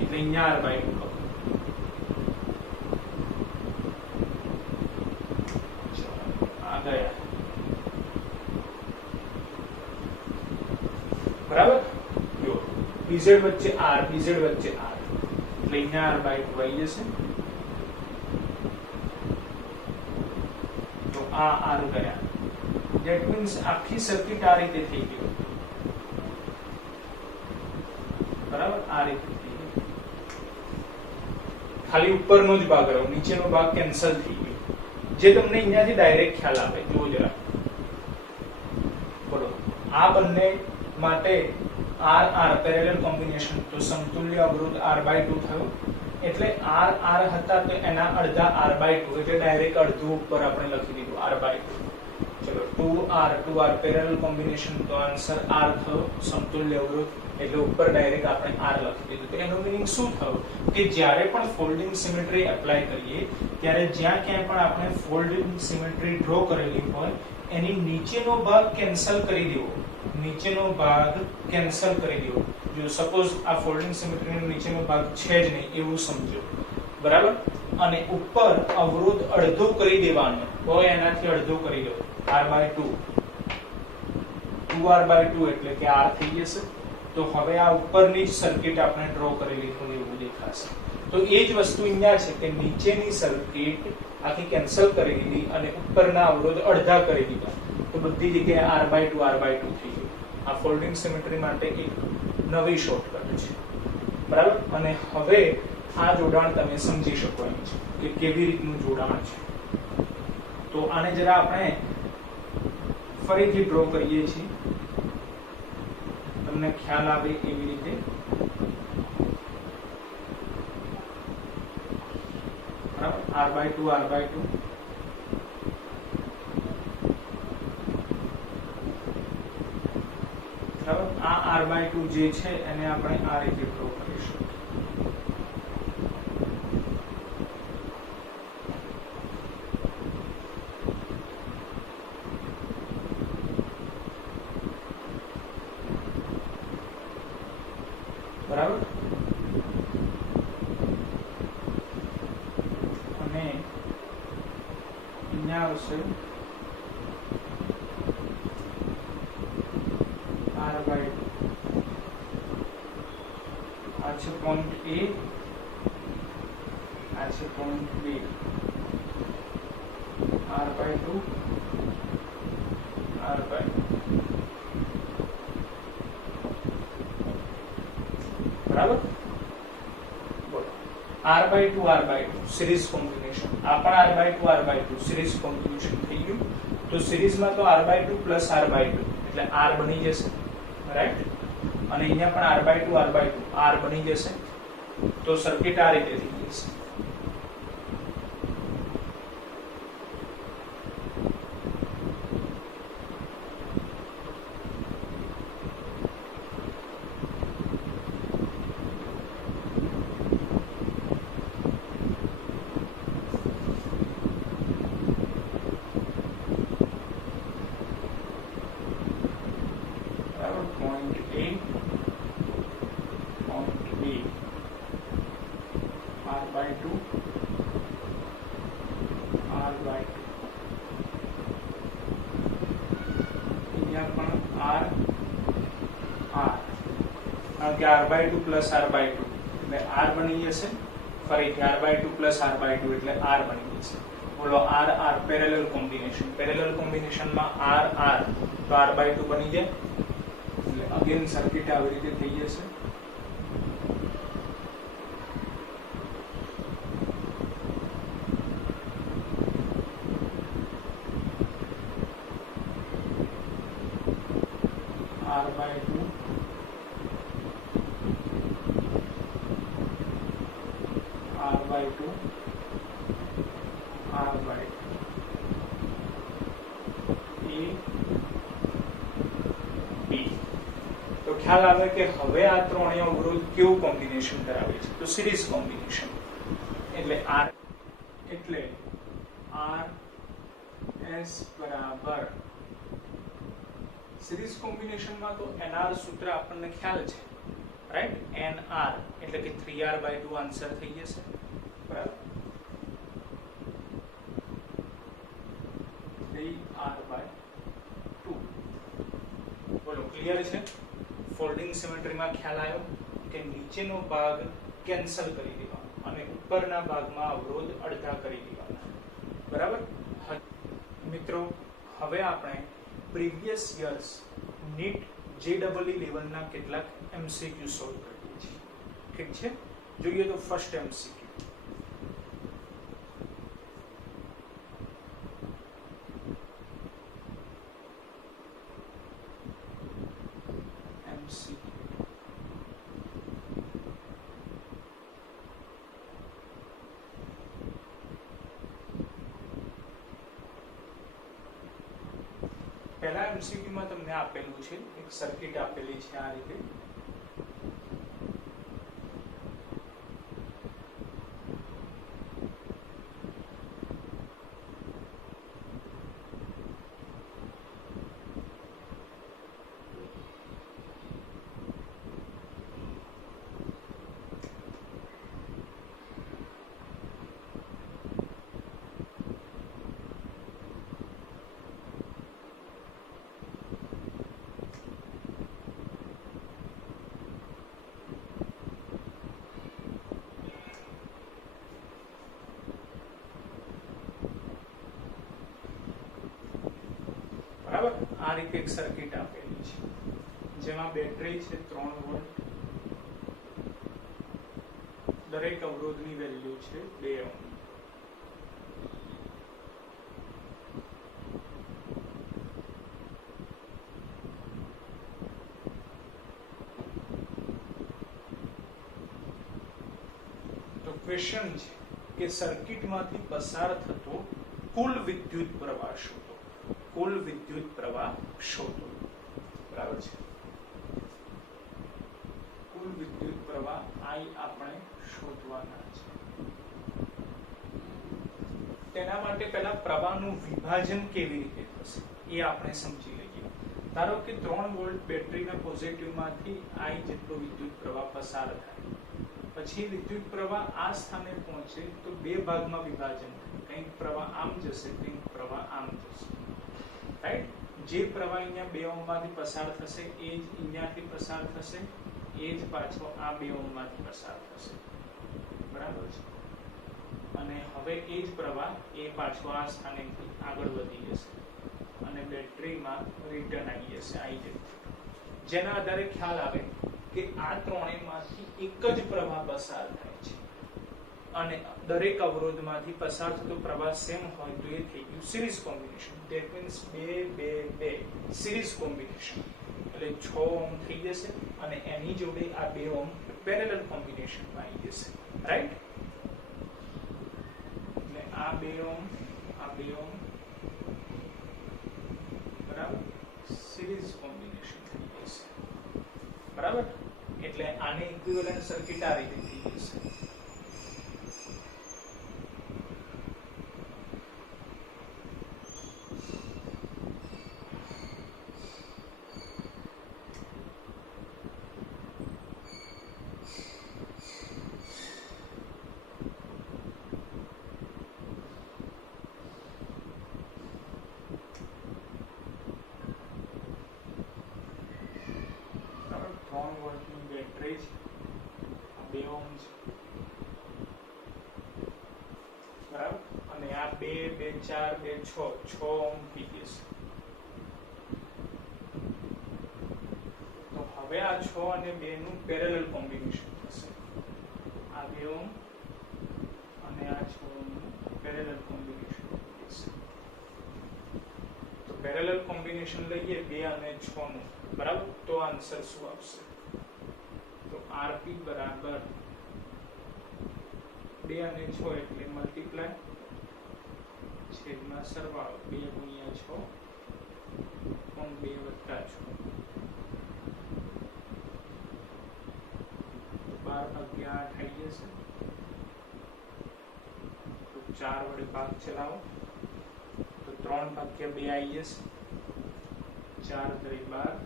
એટલે અહીંયા R/2 લખો. આ ગયા, બરાબર? જો BZ વચ્ચે R, BZ વચ્ચે R, એટલે અહીંયા R/2 આવી જશે. તો આ R ગયા, that means આખી સર્કિટ આ રીતે થઈ ગઈ, બરાબર? આ રીતે થઈ ગઈ. ખાલી ઉપરનો જ ભાગ રહ્યો, નીચેનો ભાગ કેન્સલ થઈ ગયો, જે તમને અહીંયાથી ડાયરેક્ટ ખ્યાલ આપે. જુઓ જરા, બોલો આ બંને માટે R R પેરેલલ કોમ્બિનેશન, તો સમતુલ્ય અવરોધ R/2 થયો, એટલે R R હતા તો એના અડધા R/2, એટલે ડાયરેક્ટ અડધું ઉપર આપણે લખી દીધું R/2. ચલો 2R પેરેલલ કોમ્બિનેશન, તો આન્સર R થયો, સમતુલ્ય અવરોધ, એટલે ઉપર ડાયરેક્ટ આપણે R લખી દીધું. તો એનો મીનિંગ શું થયો કે જ્યારે પણ ફોલ્ડિંગ સિમેટ્રી એપ્લાય કરીએ ત્યારે જ્યાં ક્યાંય પણ આપણે ફોલ્ડિંગ સિમેટ્રી ડ્રો કરેલી હોય એની નીચેનો ભાગ કેન્સલ કરી દેવો, નીચેનો ભાગ કેન્સલ કરી દેવો. જો સપોઝ આ ફોલ્ડિંગ સિમેટ્રીનો નીચેનો ભાગ છે જ નહીં એવું સમજો, બરાબર? અને ઉપર અવરોધ અડધો કરી દેવાનો હોય, એનાથી અડધો કરી દો, R/2, 2R/2 એટલે કે R થઈ જશે. તો હવે આ ઉપરની જ સર્કિટ આપણે ડ્રો કરેલી હોય એવું દેખાશે. તો એ જ વસ્તુ અહીંયા છે કે નીચેની સર્કિટ આખી કેન્સલ કરી દીધી અને ઉપરના અવરોધ અડધા કરી દીધા, તો બધી જગ્યાએ R/2 થઈ ગયું. આ ફોલ્ડિંગ સિમેટ્રી માટે એક નવી શોર્ટકટ છે, બરાબર? અને હવે આ જોડાણ તમે સમજી શકો એમ છે કે કેવી રીતનું જોડાણ છે. તો આને જરા આપણે ફરીથી ડ્રો કરીએ છીએ, તમને ખ્યાલ આવે એવી રીતે. બરાબર? R/2 R/2, બરાબર? આ R/2 જે છે એને આપણે આ રીતે ડ્રો કરીશું. બરાબર? અને અહીંયા આવશે R/2, આ છે પોઈન્ટ A, આ છે પોઈન્ટ B, R/2 R/2. બરાબર? બોલો R/2 સિરીઝ કોમ્બિનેશન, આ પણ R/2 સિરીઝ કોમ્બિનેશન થઈ ગયું. તો સિરીઝમાં તો R/2 પ્લસ R/2 એટલે R બની જશે, રાઈટ? અને અહીંયા પણ R/2 R બની જશે. તો સર્કિટ આ રીતે થઈ જશે. R/2 પ્લસ R/2 એટલે R બની જશે. ફરીથી R/2 પ્લસ R/2 એટલે R બની જશે. બોલો R R પેરેલલ કોમ્બિનેશનમાં R R તો R/2 બની જાય. એટલે અગેન સર્કિટ આવી રીતે થઈ જશે. r/2 r/2 r/2 a b. તો ખ્યાલ આવે કે હવે આ ત્રણેય અવરોધ કેવું કોમ્બિનેશન ધરાવે છે? તો સિરીઝ કોમ્બિનેશન. એટલે r s બરાબર સિરીઝ કોમ્બિનેશનમાં તો nr સૂત્ર આપણને ખ્યાલ છે, રાઈટ? nr એટલે કે 3r/2 આન્સર થઈ જશે, બરાબર? 3r/2. બોલો, ક્લિયર છે? ફોલ્ડિંગ સિમેટ્રીમાં ખ્યાલ આવ્યો કે નીચેનો ભાગ કેન્સલ કરી દેવાનો અને ઉપરના ભાગમાં અવરોધ અડધા કરી દેવાના, બરાબર? મિત્રો, હવે આપણે પ્રીવિયસ યર્સ નીટ JEE લેવલના કેટલાક MCQ સોલ્વ કરીએ છીએ. ઠીક છે? જોઈએ તો ફર્સ્ટ MCQ. પહેલા MCQ માં તમને આપેલું છે, એક સર્કિટ આપેલી છે આ રીતે. બરાબર, આ રીતે એક સર્કિટ આપેલી છે જેમાં બેટરી છે 3 વોલ્ટ, દરેક અવરોધની વેલ્યુ છે 2 ઓહ્મ. તો ક્વેશ્ચન છે કે સર્કિટમાંથી પસાર થતો કુલ વિદ્યુત પ્રવાહ શોધો. કુલ વિદ્યુત પ્રવાહ શોધો, બરાબર છે? કુલ વિદ્યુત પ્રવાહ I આપણે શોધવાના છે. તેના માટે પહેલા પ્રવાહનું વિભાજન કેવી રીતે થશે એ આપણે સમજી લઈએ. ધારો કે 3 વોલ્ટ બેટરીના પોઝિટિવમાંથી I જેટલો વિદ્યુત પ્રવાહ પસાર થાય, પછી વિદ્યુત પ્રવાહ આ સ્થાને પહોંચે તો બે ભાગમાં વિભાજન થાય. કંઈક પ્રવાહ આમ જશે, કંઈક પ્રવાહ આમ જશે, રાઈટ? જે પ્રવાહ અહીંયા 2 ઓહ્મ માંથી પસાર થશે એ જ અહીંયાથી પસાર થશે, એ જ પાછો આ 2 ઓહ્મ માંથી પસાર થશે, બરાબર છે? અને હવે એ જ પ્રવાહ એ પાછો આ સ્થાનેથી આગળ વધી જશે અને બેટરીમાં રિટર્ન આવી જશે I જેટલું. જેના આધારે ખ્યાલ આવે કે આ ત્રણેયમાંથી એક જ પ્રવાહ પસાર થાય છે અને દરેક અવરોધમાંથી પસાર થતો પ્રવાહ સેમ હોય તો એ થઈ ગયું series combination. That means 2 2 2 series combination, એટલે 6 ઓહ્મ થઈ જશે અને એની જોડે આ 2 ઓહ્મ પેરેલલ કોમ્બિનેશનમાં આવી જશે, રાઈટ? એટલે આ 2 ઓહ્મ, આ 2 ઓહ્મ, બરાબર, સિરીઝ કોમ્બિનેશન થઈ જશે, બરાબર? એટલે આની ઇક્વિવેલન્ટ સર્કિટ આ રીતે થઈ જશે. બરાબર, અને આ 2 2 4 2 6 6 ઓહ્મ થઈ જશે. તો હવે આ 6 અને 2 નું પેરેલલ કોમ્બિનેશન થશે. આ 2 ઓહ્મ અને આ 6 ઓહ્મ નું પેરેલલ કોમ્બિનેશન થશે. તો પેરેલલ કોમ્બિનેશન લઈએ 2 અને 6 નું, બરાબર. તો આન્સર શું આવશે? તો આરપી બરાબર 2 અને 6 એટલે મલ્ટીપ્લાય છેદમાં સરવાળો 2 ગુણ્યા 6 પણ 2 વત્તા 6 12 ભાગ્યા 8 આવી જશે. તો 4 વડે ભાગ ચલાવો તો 3 ભાગ્યા 2 આવી જશે. 4 3 12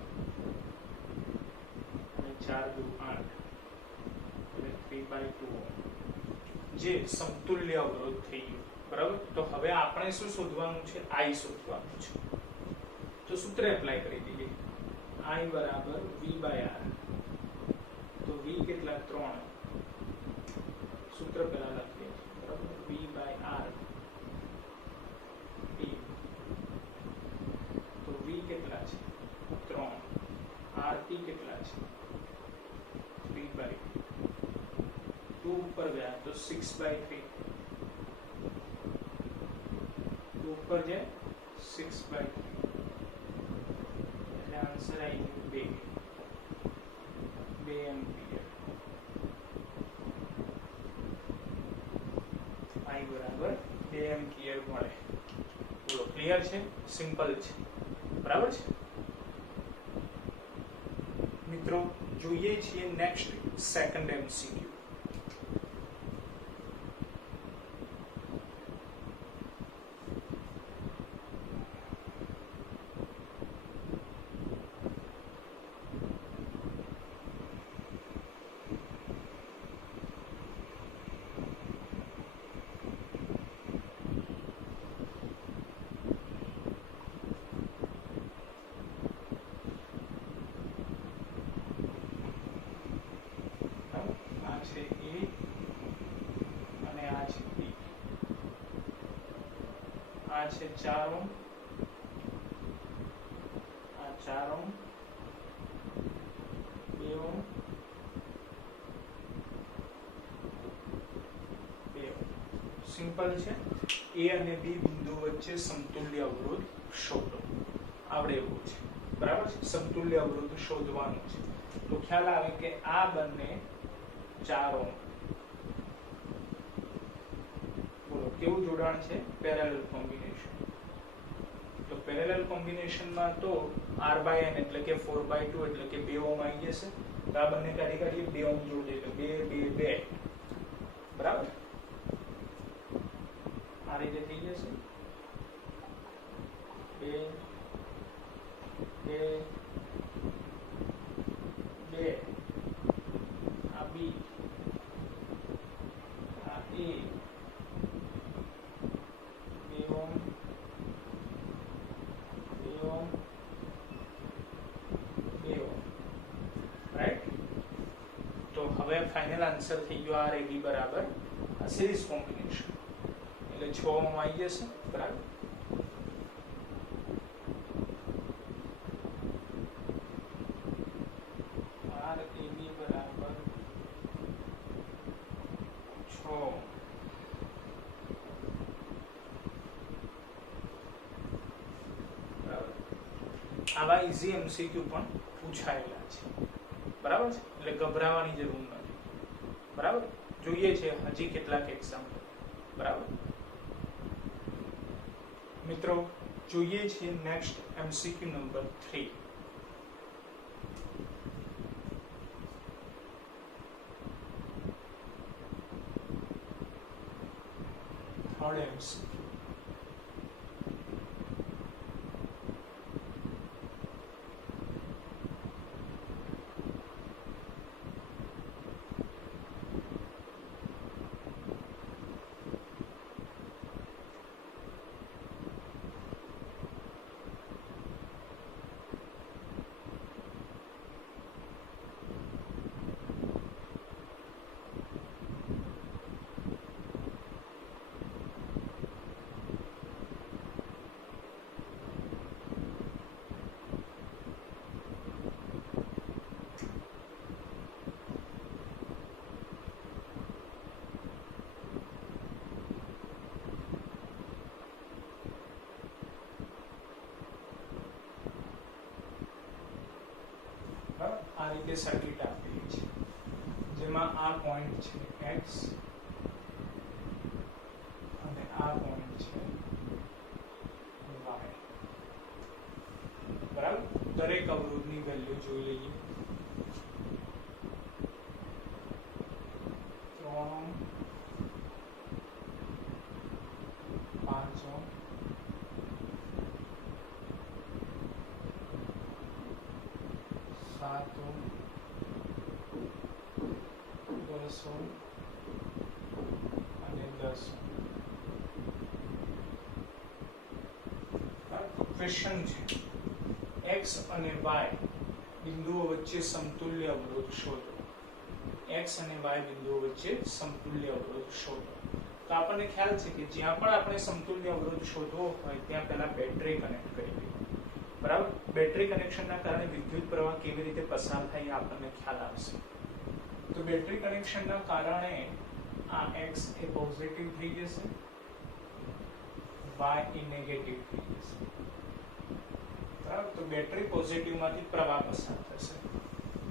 અને 4 2 8 એટલે 3/2 જે સમતુલ્ય અવરોધ થઈ ગયો. બરાબર. તો હવે આપણે શું શોધવાનું છે? I શોધવાનું છે. તો સૂત્ર એપ્લાય કરી દઈએ. I બરાબર V/R. તો V કેટલા? 3. સૂત્ર પહેલા લખીએ. બરાબર. V/R T. તો V કેટલા છે? 3. RT કેટલા છે? 3/2. 2 ઉપર ગયા તો 6/3. 2 ઉપર જાય 6/3 એટલે આન્સર આવી ગયો 2 એમ્પિયર. I બરાબર 2 એમ્પિયર મળે. બોલો, ક્લિયર છે? સિમ્પલ છે. બરાબર છે મિત્રો. જોઈએ છીએ નેક્સ્ટ સેકન્ડ MCQ. છે A અને આ છે B. આ છે 4 ઓહ્મ, આ 4 ઓહ્મ, 2 ઓહ્મ, 2 ઓહ્મ. સિમ્પલ છે. A અને B બિંદુ વચ્ચે સમતુલ્ય અવરોધ શોધો. આવડે એવું છે. બરાબર છે. સમતુલ્ય અવરોધ શોધવાનું છે. તો ખ્યાલ આવે કે આ બંને 4 ઓહ્મ. બોલો, કેવું જોડાણ છે? Parallel combination. તો પેરેલલ કોમ્બિનેશનમાં તો R/N એટલે કે 4/2 એટલે કે 2 ઓહ્મ આવી જશે. તો આ બંને કાઢી 2 ઓહ્મ જોડે એટલે 2 2 2. બરાબર. આ રીતે થઈ જશે 2 2 2. આ B, આ A, 2 ohm, 2 ohm, 2 ohm. Right. તો હવે ફાઇનલ આન્સર થઈ ગયો RAB બરાબર આ સિરીઝ કોમ્બિનેશન એટલે 6 ઓહ્મ આવી જશે. બરાબર. RAB બરાબર 6. આવા ઈઝી MCQ પણ પૂછાયેલા છે. બરાબર છે. એટલે ગભરાવાની જરૂર નથી. બરાબર. જોઈએ છે હજી કેટલાક એક્ઝામ્પલ. બરાબર મિત્રો. જોઈએ છે next MCQ number 3. Third MCQ. રીતે સર્કિટ આપેલી છે જેમાં આ પોઈન્ટ છે x અને આ પોઈન્ટ છે y, બરાબર. દરેક અવરોધની વેલ્યુ જોઈ લઈએ. 3 ઓહમ, 5 ઓહમ, 7 ઓહમ, 10 ઓહમ અને 10 ઓહમ. ક્વેશ્ચન છે x અને y બિંદુઓ વચ્ચે સમતુલ્ય અવરોધ શોધો. x અને y બિંદુઓ વચ્ચે સમતુલ્ય અવરોધ શોધો. તો આપણને ખ્યાલ છે કે જ્યાં પણ આપણે સમતુલ્ય અવરોધ શોધવો હોય ત્યાં પહેલા બેટરી કનેક્ટ કરી દઈએ, બરાબર. બેટરી કનેક્શનના કારણે વિદ્યુત પ્રવાહ કેવી રીતે પસાર થાય એ આપણને ખ્યાલ આવશે. તો બેટરી કનેક્શનના કારણે આ x એ પોઝિટિવ થઈ જશે, y એ નેગેટિવ થઈ જશે, બરાબર. તો બેટરી પોઝિટિવ માંથી પ્રવાહ પસાર થશે.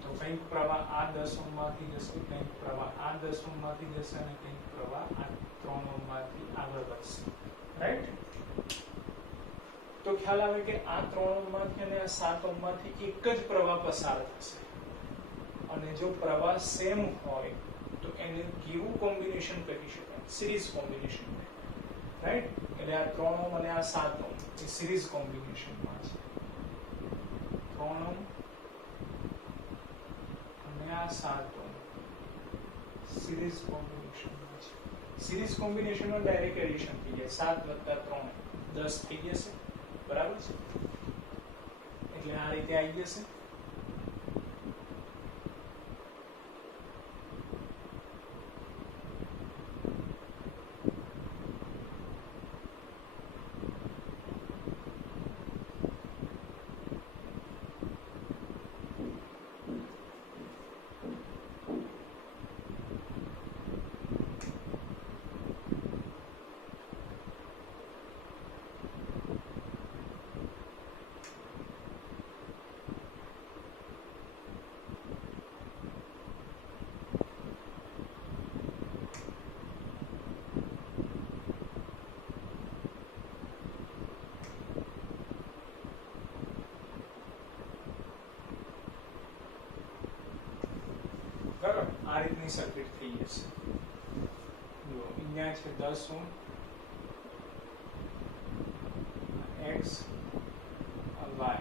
તો કંઈક પ્રવાહ આ 10 ઓહમ માંથી જશે, કંઈક પ્રવાહ આ 10 ઓહમ માંથી જશે અને કંઈક પ્રવાહ આ 3 ઓહમ માંથી આગળ વધશે, રાઈટ. તો ખ્યાલ આવે કે આ 3 ઓહમ માંથી અને આ 7 ઓહમ માંથી એક જ પ્રવાહ પસાર થશે. અને જો પ્રવાહ સેમ હોય તો એને કેવું કોમ્બિનેશન કહી શકાય? Series combination, right. એટલે આ 3 ઓહમ અને આ 7 ઓહમ એ સિરીઝ કોમ્બિનેશનમાં છે. 3 ઓહમ અને આ 7 ઓહમ સિરીઝ કોમ્બિનેશનમાં છે. સિરીઝ કોમ્બિનેશનમાં ડાયરેક્ટ એડિશન થઈ જાય. 7 + 3 10 થઈ જશે, બરાબર છે. એટલે આ રીતે આવી જશે. બરાબર. આ રીતની સર્કિટ થઈ જશે. જો અહીંયા છે 10 ઓહમ, x y,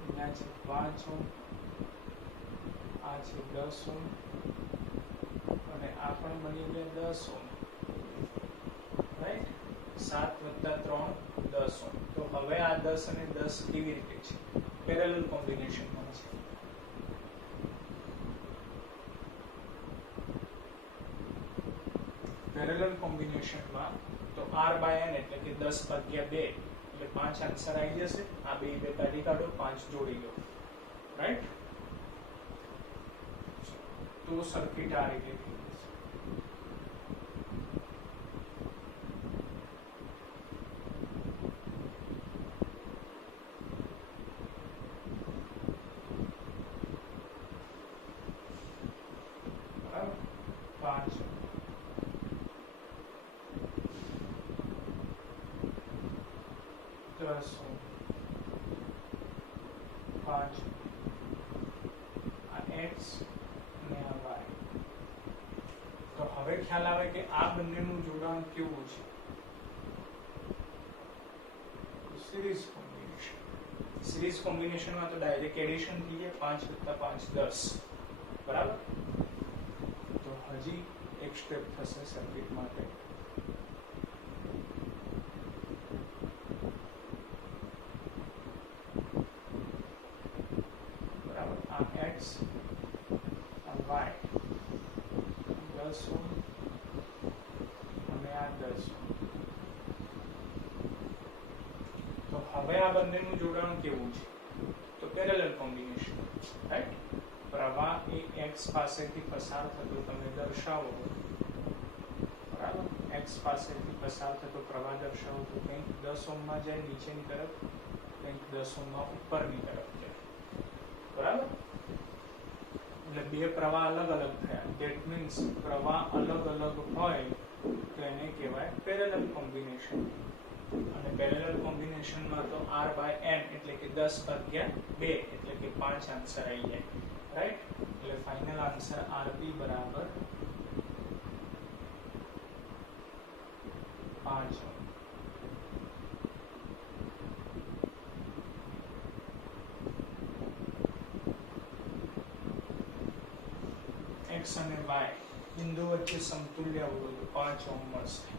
અહીંયા છે 5 ઓહમ, આ છે 10 ઓહમ અને આ પણ બની ગયા 10 ઓહમ, રાઈટ. 7 + 3 10 ઓહમ. તો હવે આ 10 અને 10 કેવી રીતે છે? પેરેલલ કોમ્બિનેશનમાં છે. પેરેલલ કોમ્બિનેશનમાં તો r/n એટલે કે 10/2 એટલે 5 આન્સર આવી જશે. આ બે કાઢી કાઢો, 5 જોડી લો, રાઈટ. તો સર્કિટ આ રીતે થઈ જશે. બરાબર. 5 10 ઓહમ, 5 આ x અને આ y. તો હવે ખ્યાલ આવે કે આ બંનેનું જોડાણ કેવું છે? Series combination. સિરીઝ કોમ્બિનેશનમાં તો ડાયરેક્ટ એડિશન થઈ જાય. 5 + 5 10, બરાબર. તો હજી એક સ્ટેપ થશે સર્કિટ માટે. x y 10 ઓહમ અને આ 10 ઓહમ. તો હવે આ બંનેનું જોડાણ કેવું છે? તો પેરેલલ કોમ્બિનેશન, રાઈટ. પ્રવાહ એ x પાસેથી પસાર થતો તમે દર્શાવો, બરાબર. x પાસેથી પસાર થતો પ્રવાહ દર્શાવો તો કંઈક 10 ઓહમમાં જાય નીચેની તરફ, કંઈક 10 ઓહમમાં ઉપરની તરફ જાય, બરાબર. એટલે બે પ્રવાહ અલગ અલગ થયા. ધેટ મીન્સ પ્રવાહ અલગ અલગ હોય તો એને કહેવાય પેરેલલ કોમ્બિનેશન. અને પેરેલલ કોમ્બિનેશનમાં તો r/n એટલે કે 10/2 એટલે કે 5 આન્સર આવી જાય, રાઈટ. એટલે ફાઇનલ આન્સર Rp બરાબર 5. x અને y બિંદુ વચ્ચે સમતુલ્ય અવરોધ 5 ઓહ્મ મળશે.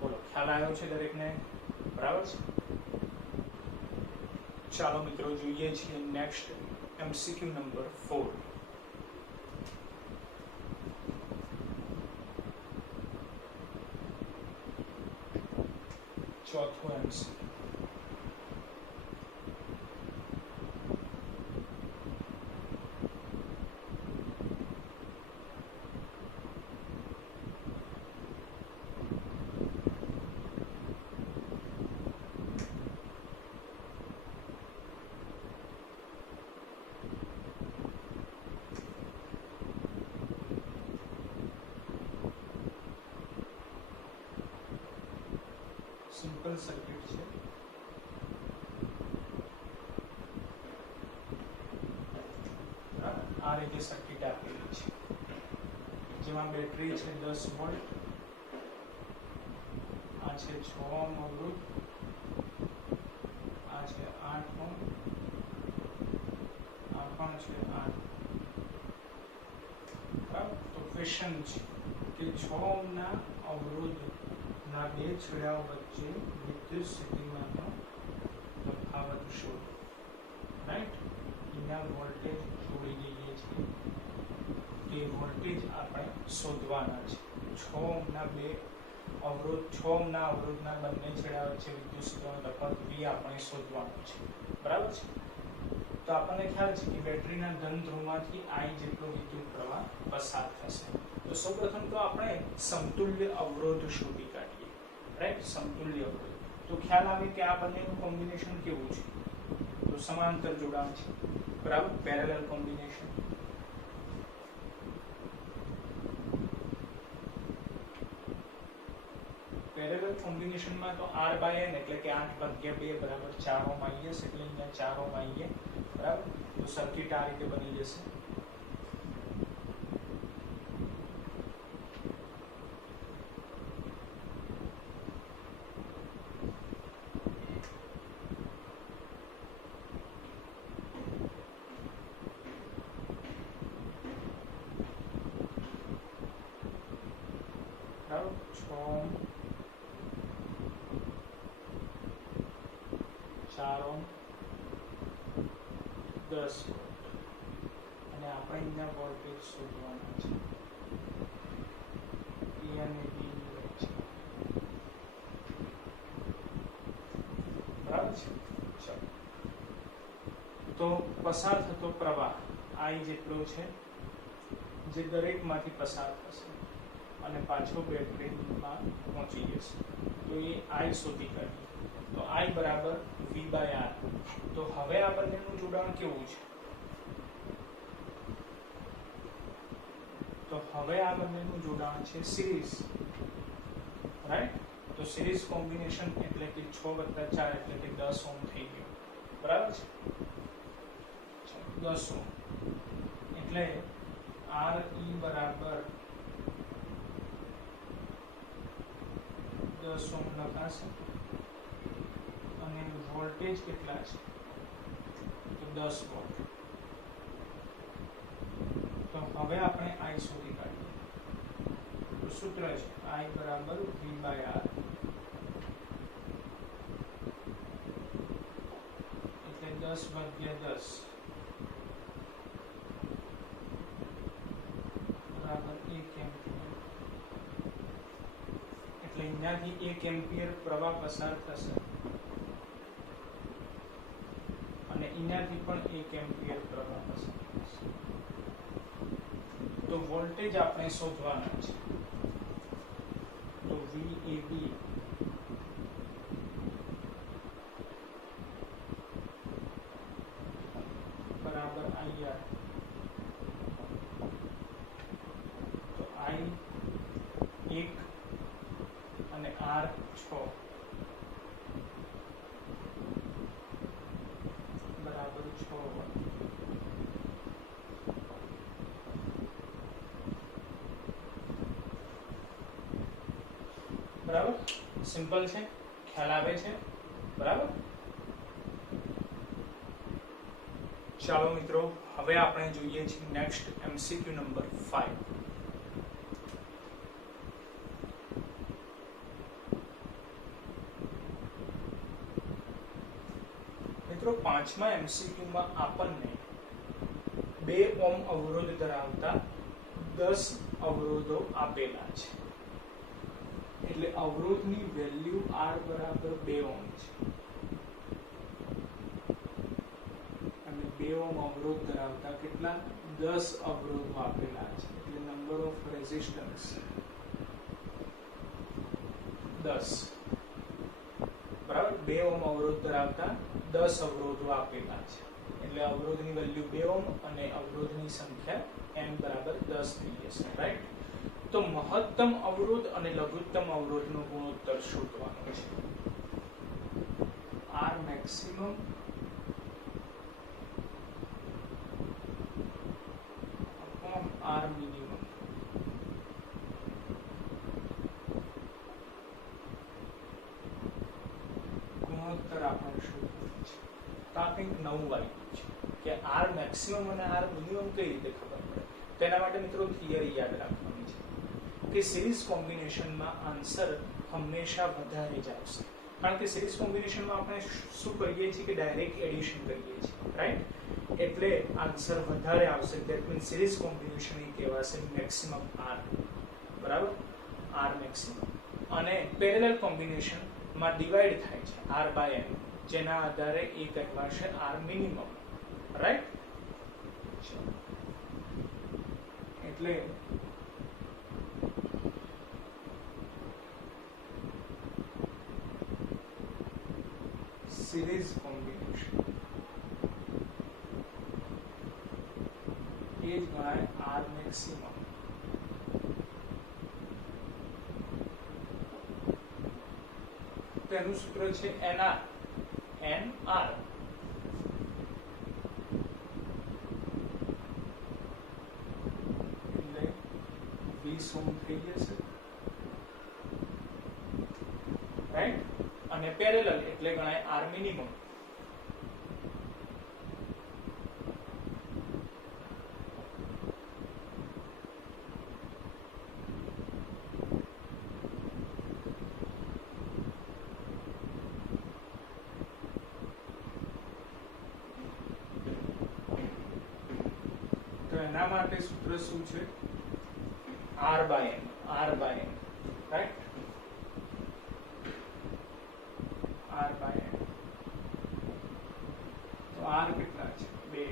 બોલો, ખ્યાલ આવ્યો છે દરેકને? બરાબર છે. ચાલો મિત્રો, જોઈએ છીએ નેક્સ્ટ એમસીક્યુ નંબર 4. ચોથો એમસીક્યુ. સિમ્પલ સર્કિટ છે. આ રીતે સર્કિટ આપેલી છે, જેમાં બેટરી છે 10 વોલ્ટ, આ છે 6 ઓહ્મ અવરોધ, આ છે 8 ઓહ્મ, આ પણ છે 8. બરાબર. તો ક્વેશ્ચન છે કે 6 ઓહ્મના અવરોધના બે છેડાઓ વચ્ચે વિદ્યુત સ્થિતિમાનનો તફાવત શોધો, રાઈટ. એના વોલ્ટેજ જોડી દઈએ છીએ. તે વોલ્ટેજ આપણે શોધવાના છે. 6 ઓહ્મના અવરોધના બંને છેડા વચ્ચે વિદ્યુત સ્થિતિમાનનો તફાવત V આપણે શોધવાનો છે. બરાબર છે. તો આપણને ખ્યાલ છે કે બેટરીના ધન ધ્રુવમાંથી I જેટલો વિદ્યુત પ્રવાહ પસાર થશે. તો સૌપ્રથમ તો આપણે સમતુલ્ય અવરોધ શોધી કાઢીએ, રાઈટ. સમતુલ્ય અવરોધ. તો ખ્યાલ આવે કે આ બંનેનું કોમ્બિનેશન કેવું છે? તો સમાંતર જોડાણ છે. બરાબર. Parallel combination. પેરેલલ કોમ્બિનેશનમાં તો r/n એટલે કે 8/2 બરાબર 4 ઓહ્મ આવી જશે. એટલે અહીંયા 4 ઓહ્મ આવી ગયા. બરાબર. તો સર્કિટ આ રીતે બની જશે. બરાબર. 6 ઓહ્મ, 4 ઓહ્મ, 10 વોલ્ટ. અને આપણે અહીંયા વોલ્ટેજ શોધવાના છે. E અને B વચ્ચે. બરાબર છે. ચાલો, તો પસાર થતો પ્રવાહ I જેટલો છે, જે દરેકમાંથી પસાર થશે અને પાછો બેટરીમાં પહોંચી જશે. તો એ I શોધી કાઢીએ. તો I બરાબર V/R. તો હવે આ બંનેનું જોડાણ કેવું છે? તો હવે આ બંનેનું જોડાણ છે સિરીઝ, રાઈટ. તો સિરીઝ કોમ્બિનેશન એટલે કે 6 + 4 એટલે કે 10 ઓહ્મ થઈ ગયો. બરાબર છે. 10 ઓહ્મ એટલે RE બરાબર 10 ઓહ્મ લખાશે. અને વોલ્ટેજ કેટલા છે? તો 10 વોલ્ટ. તો હવે આપણે I શોધી કાઢીએ. તો સૂત્ર છે I બરાબર V/R. એટલે 10/10 બરાબર 1 એમ્પિયર. એટલે અહીંયાથી 1 એમ્પિયર પ્રવાહ પસાર થશે અને અહીંયાથી પણ 1 એમ્પિયર પ્રવાહ પસાર થશે. તો વોલ્ટેજ આપણે શોધવાના છે. તો VAB બરાબર IR. 1 અને R 6 બરાબર 6 વોટ. બરાબર, સિમ્પલ છે, ખ્યાલ આવે છે. બરાબર. ચાલો મિત્રો, હવે આપણે જોઈએ છીએ નેક્સ્ટ MCQ નંબર 5. મિત્રો, 5મા MCQ માં આપણને 2 ઓહ્મ અવરોધ ધરાવતા 10 અવરોધો આપેલા છે. એટલે અવરોધની વેલ્યુ R બરાબર 2 ઓહ્મ છે અને 2 ઓહ્મ અવરોધ ધરાવતા કેટલા 10 અવરોધો આપેલા છે. એટલે નંબર ઓફ રેઝિસ્ટન્સ 10. બરાબર, 2 ઓહ્મ અવરોધ ધરાવતા 10 અવરોધો આપેલા છે. એટલે અવરોધની વેલ્યુ 2 ઓહ્મ અને અવરોધની સંખ્યા n બરાબર 10 થઈ જશે. રાઈટ. તો મહત્તમ અવરોધ અને લઘુત્તમ અવરોધનો ગુણોત્તર શોધવાનો છે. R maximum upon R minimum. ગુણોત્તર આપણે શોધવાનો છે. તો આ કંઈક નવું આવ્યું છે કે R મેક્સિમમ અને R મિનિમમ કઈ રીતે ખબર પડે. તેના માટે મિત્રો થિયરી યાદ રાખવાની છે કે સિરીઝ કોમ્બિનેશનમાં આન્સર હંમેશા વધારે જ આવશે. કારણ કે સિરીઝ કોમ્બિનેશનમાં આપણે શું કરીએ છીએ કે ડાયરેક્ટ એડિશન કરીએ છીએ. રાઈટ. એટલે આન્સર વધારે આવશે. ધેટ મીન્સ સિરીઝ કોમ્બિનેશન એ કહેવાશે મેક્સિમમ R. બરાબર, R મેક્સિમમ. અને પેરેલલ કોમ્બિનેશનમાં ડિવાઈડ થાય છે R બાય n, જેના આધારે એ કહેવાશે R મિનિમમ. રાઈટ. એટલે સિરીઝ કોમ્બિનેશન એ જ ગણાય R મેક્સિમમ. તેનું સૂત્ર છે NR. NR એટલે 20 ઓહ્મ થઈ જશે. રાઈટ. અને પેરેલલ એટલે ગણાય R મિનિમમ. તો એના માટે સૂત્ર શું છે? R by n. R by n. રાઈટ. R by n. તો R કેટલા છે? 2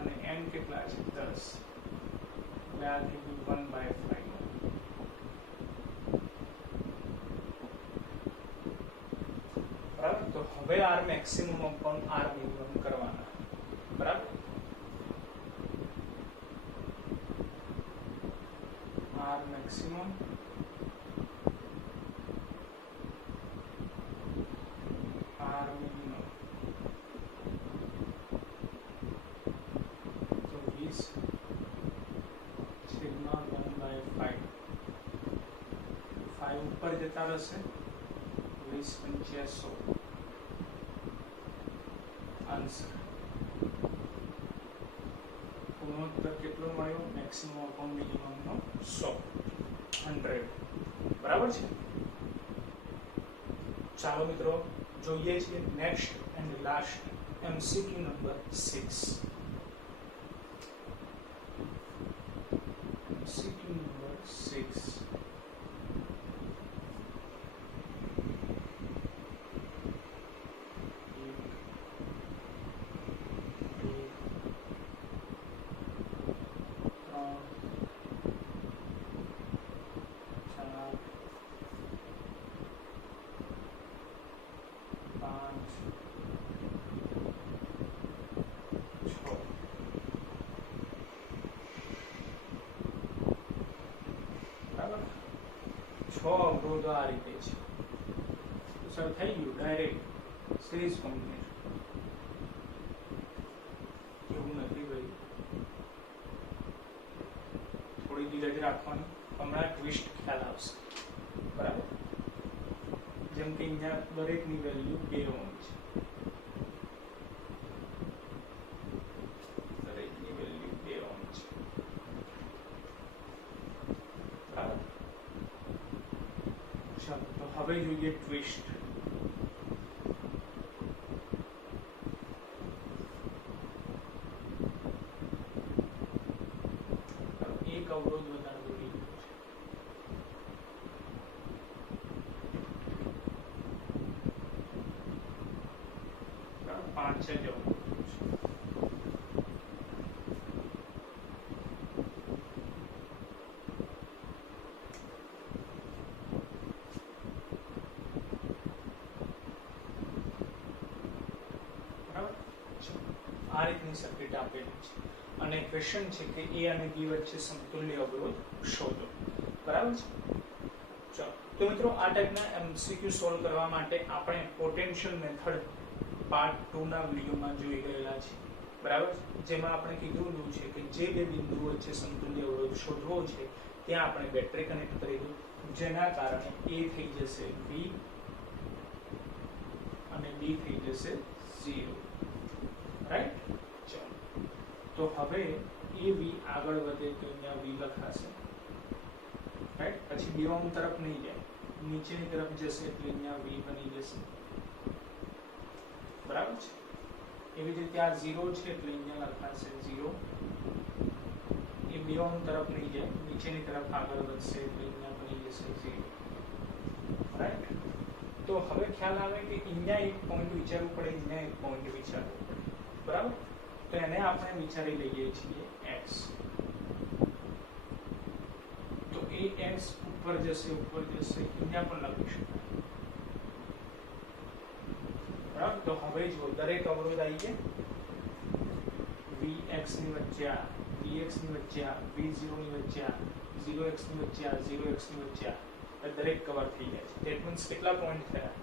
અને n કેટલા છે? 10. એટલે આ થઈ ગયું 1/5. બરાબર. તો હવે R maximum upon R minimum કરવાના. બરાબર. R maximum R minimum. તો 20 છેદમાં 1/5. 5 ઉપર જતા રહેશે. 20 × 100 આન્સર. ગુણોત્તર કેટલો મળ્યો? મેક્સિમમ અપોન મિનિમમ નો 100. બરાબર છે. ચાલો મિત્રો, જોઈએ છીએ next and last MCQ number 6. MCQ number 6. 6 અવરોધો આ રીતે છે. તો સર થઈ ગયું ડાયરેક્ટ સિરીઝ કોમ્બિનેશન. એવું નથી ભાઈ, થોડી ધીરજ રાખવાની, હમણાં ટ્વિસ્ટ ખ્યાલ આવશે. બરાબર, જેમ કે અહીંયા દરેકની વેલ્યુ 2 ઓહ્મ છે. દરેકની વેલ્યુ 2 ઓહ્મ છે. બરાબર, ચાલો તો હવે જોઈએ ટ્વિસ્ટ. એક અવરોધ વધારે વધી ગયો છે. 5 જ અવરોધ છે. આ રીતની સર્કિટ આપેલી છે અને ક્વેશ્ચન છે કે એ અને બી વચ્ચે સમતુલ્ય અવરોધ શોધો. બરાબર છે. ચાલો તો મિત્રો આ ટાઈપના એમસીક્યુ સોલ્વ કરવા માટે આપણે પોટેન્શિયલ મેથડ પાર્ટ 2 ના વિડિયોમાં જોઈ ગયેલા છે. બરાબર, જેમાં આપણે કીધું છે કે જે બે બિંદુઓ વચ્ચે સમતુલ્ય અવરોધ શોધવો છે ત્યાં આપણે બેટરી કનેક્ટ કરીશું, જેના કારણે એ થઈ જશે V અને B થઈ જશે 0. રાઈટ. ચાલો તો હવે એ V આગળ વધે તો અહીંયા V લખાશે. રાઈટ, પછી 2 ઓહ્મ તરફ નહીં જાય, નીચેની તરફ જશે એટલે અહીંયા V બની જશે. બરાબર છે. એવી રીતે આ 0 છે એટલે અહીંયા લખાશે 0. એ 2 ઓહ્મ તરફ નહીં જાય, નીચેની તરફ આગળ વધશે એટલે અહીંયા બની જશે 0. રાઈટ. તો હવે ખ્યાલ આવે કે અહીંયા એક પોઈન્ટ વિચારવું પડે, અહીંયા એક પોઈન્ટ વિચારવું પડે. બરાબર, તો એને આપણે વિચારી લઈએ છીએ x. તો એ x ઉપર જશે, અહીંયા પણ લખી શકાય. બરાબર, તો હવે જો દરેક અવરોધ આવી ગયા, vx ની વચ્ચે આ, vx ની વચ્ચે આ, v0 ની વચ્ચે આ, 0x ની વચ્ચે આ, 0x ની વચ્ચે આ, દરેક કવર થઈ જાય છે. ધેટ મીન્સ કેટલા પોઈન્ટ થયા?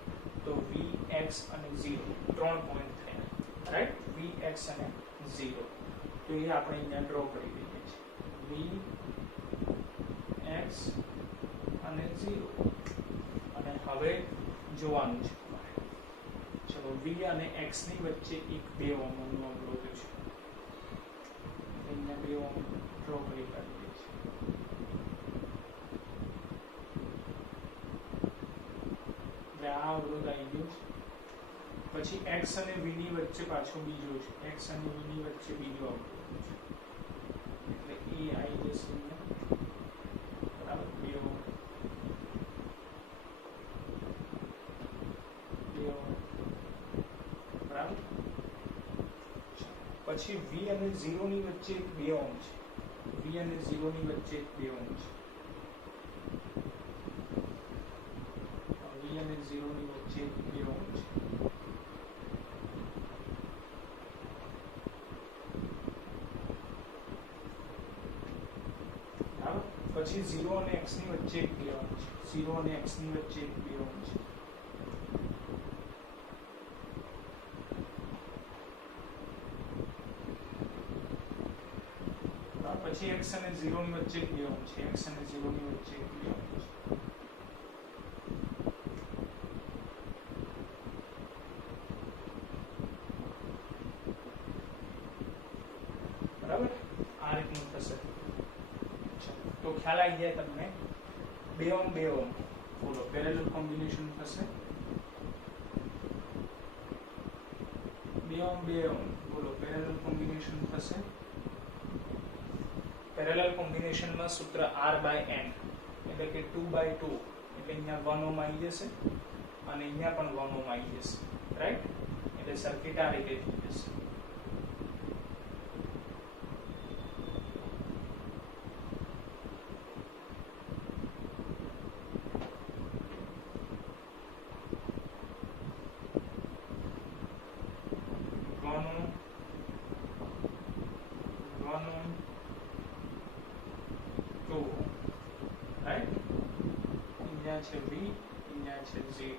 તો vx અને 0 3 પોઈન્ટ થયા. રાઈટ, vx અને 0. તો એ આપણે અહીંયા ડ્રો કરી દઈએ છીએ, vx અને 0. અને હવે જોવાનું છે તમારે, ચલો v અને x ની વચ્ચે એક 2 ઓહ્મ નો અવરોધ છે, અહીંયા 2 ઓહ્મ ડ્રો કરી કાઢીએ છીએ. આ અવરોધ આવી ગયો છે. પછી x અને v ની વચ્ચે પાછો બીજો છે, x અને v ની વચ્ચે બીજો અવરોધ છે, એટલે એ આવી જશે બરાબર 2 ઓહ્મ. બરાબર, પછી v અને 0 ની વચ્ચે 2 ઓહ્મ છે, v અને 0 ની વચ્ચે 2 ઓહ્મ છે, v અને 0 ની વચ્ચે 2 ઓહ્મ છે. પછી 0 અને x ની વચ્ચે 2 ઓહ્મ છે, 0 અને x ની વચ્ચે 2 ઓહ્મ છે. પછી x અને 0 ની વચ્ચે 2 ઓહ્મ છે, x અને 0 ની વચ્ચે 2 ઓહ્મ છે. બરાબર, આ રીતનું થશે. તો ખ્યાલ આવી જાય તમને. 2 ઓહ્મ 2 ઓહ્મ બોલો પેરેલલ કોમ્બિનેશન થશે. 2 ઓહ્મ 2 ઓહ્મ બોલો પેરેલલ કોમ્બિનેશન થશે. પેરેલલ કોમ્બિનેશનમાં સૂત્ર r/n એટલે કે 2/2 એટલે અહીંયા 1 ઓહ્મ આવી જશે અને અહીંયા પણ 1 ઓહ્મ આવી જશે. રાઈટ, એટલે સર્કિટ આ રીતે થઈ જશે. અહીંયા છે v, અહીંયા છે 0.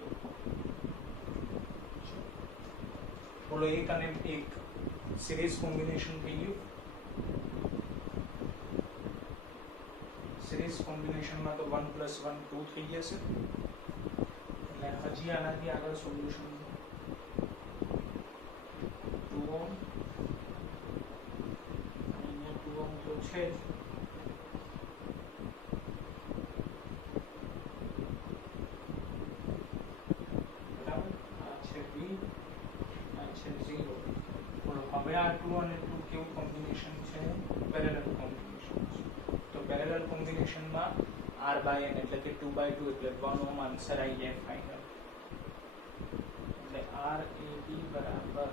બોલો એક અને એક સિરીઝ કોમ્બિનેશન થઈ ગયું. સિરીઝ કોમ્બિનેશનમાં તો 1 + 1 2 થઈ જશે. એટલે હજી આનાથી આગળ સોલ્યુશન 2 ઓહ્મ, અહીંયા 2 ઓહ્મ તો છે જ. બરાબર, આ છે v, આ છે 0. બોલો હવે આ 2 અને 2 કેવું કોમ્બિનેશન છે? પેરેલલ કોમ્બિનેશન છે. તો પેરેલલ કોમ્બિનેશનમાં r/n એટલે કે 2/2 એટલે 1 ઓહ્મ આન્સર આવી જાય ફાઇનલ. એટલે RAB બરાબર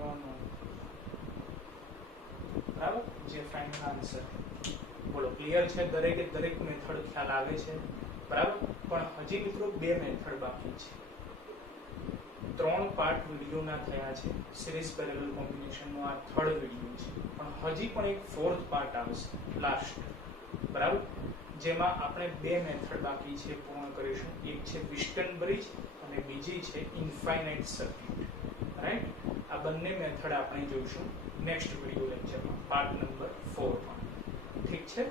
1 ઓહ્મ. બરાબર, જે ફાઇનલ આન્સર. બોલો ક્લિયર છે? દરેકે દરેક મેથડ ખ્યાલ આવે છે. બરાબર, પણ હજી મિત્રો બે મેથડ બાકી છે. 3 પાર્ટ વિડીયોના થયા છે. સિરીઝ પેરેલલ કોમ્બિનેશનનો આ થર્ડ વિડીયો છે, પણ હજી પણ એક ફોર્થ પાર્ટ આવશે લાસ્ટ. બરાબર, જેમાં આપણે બે મેથડ બાકી છે પૂર્ણ કરીશું. એક છે વિસ્ટન બ્રિજ અને બીજી છે ઇન્ફાઇનાઇટ સર્કિટ. રાઈટ, આ બંને મેથડ આપણે જોઈશું નેક્સ્ટ વિડીયો લેક્ચરમાં, પાર્ટ નંબર 4 માં. ઠીક છે.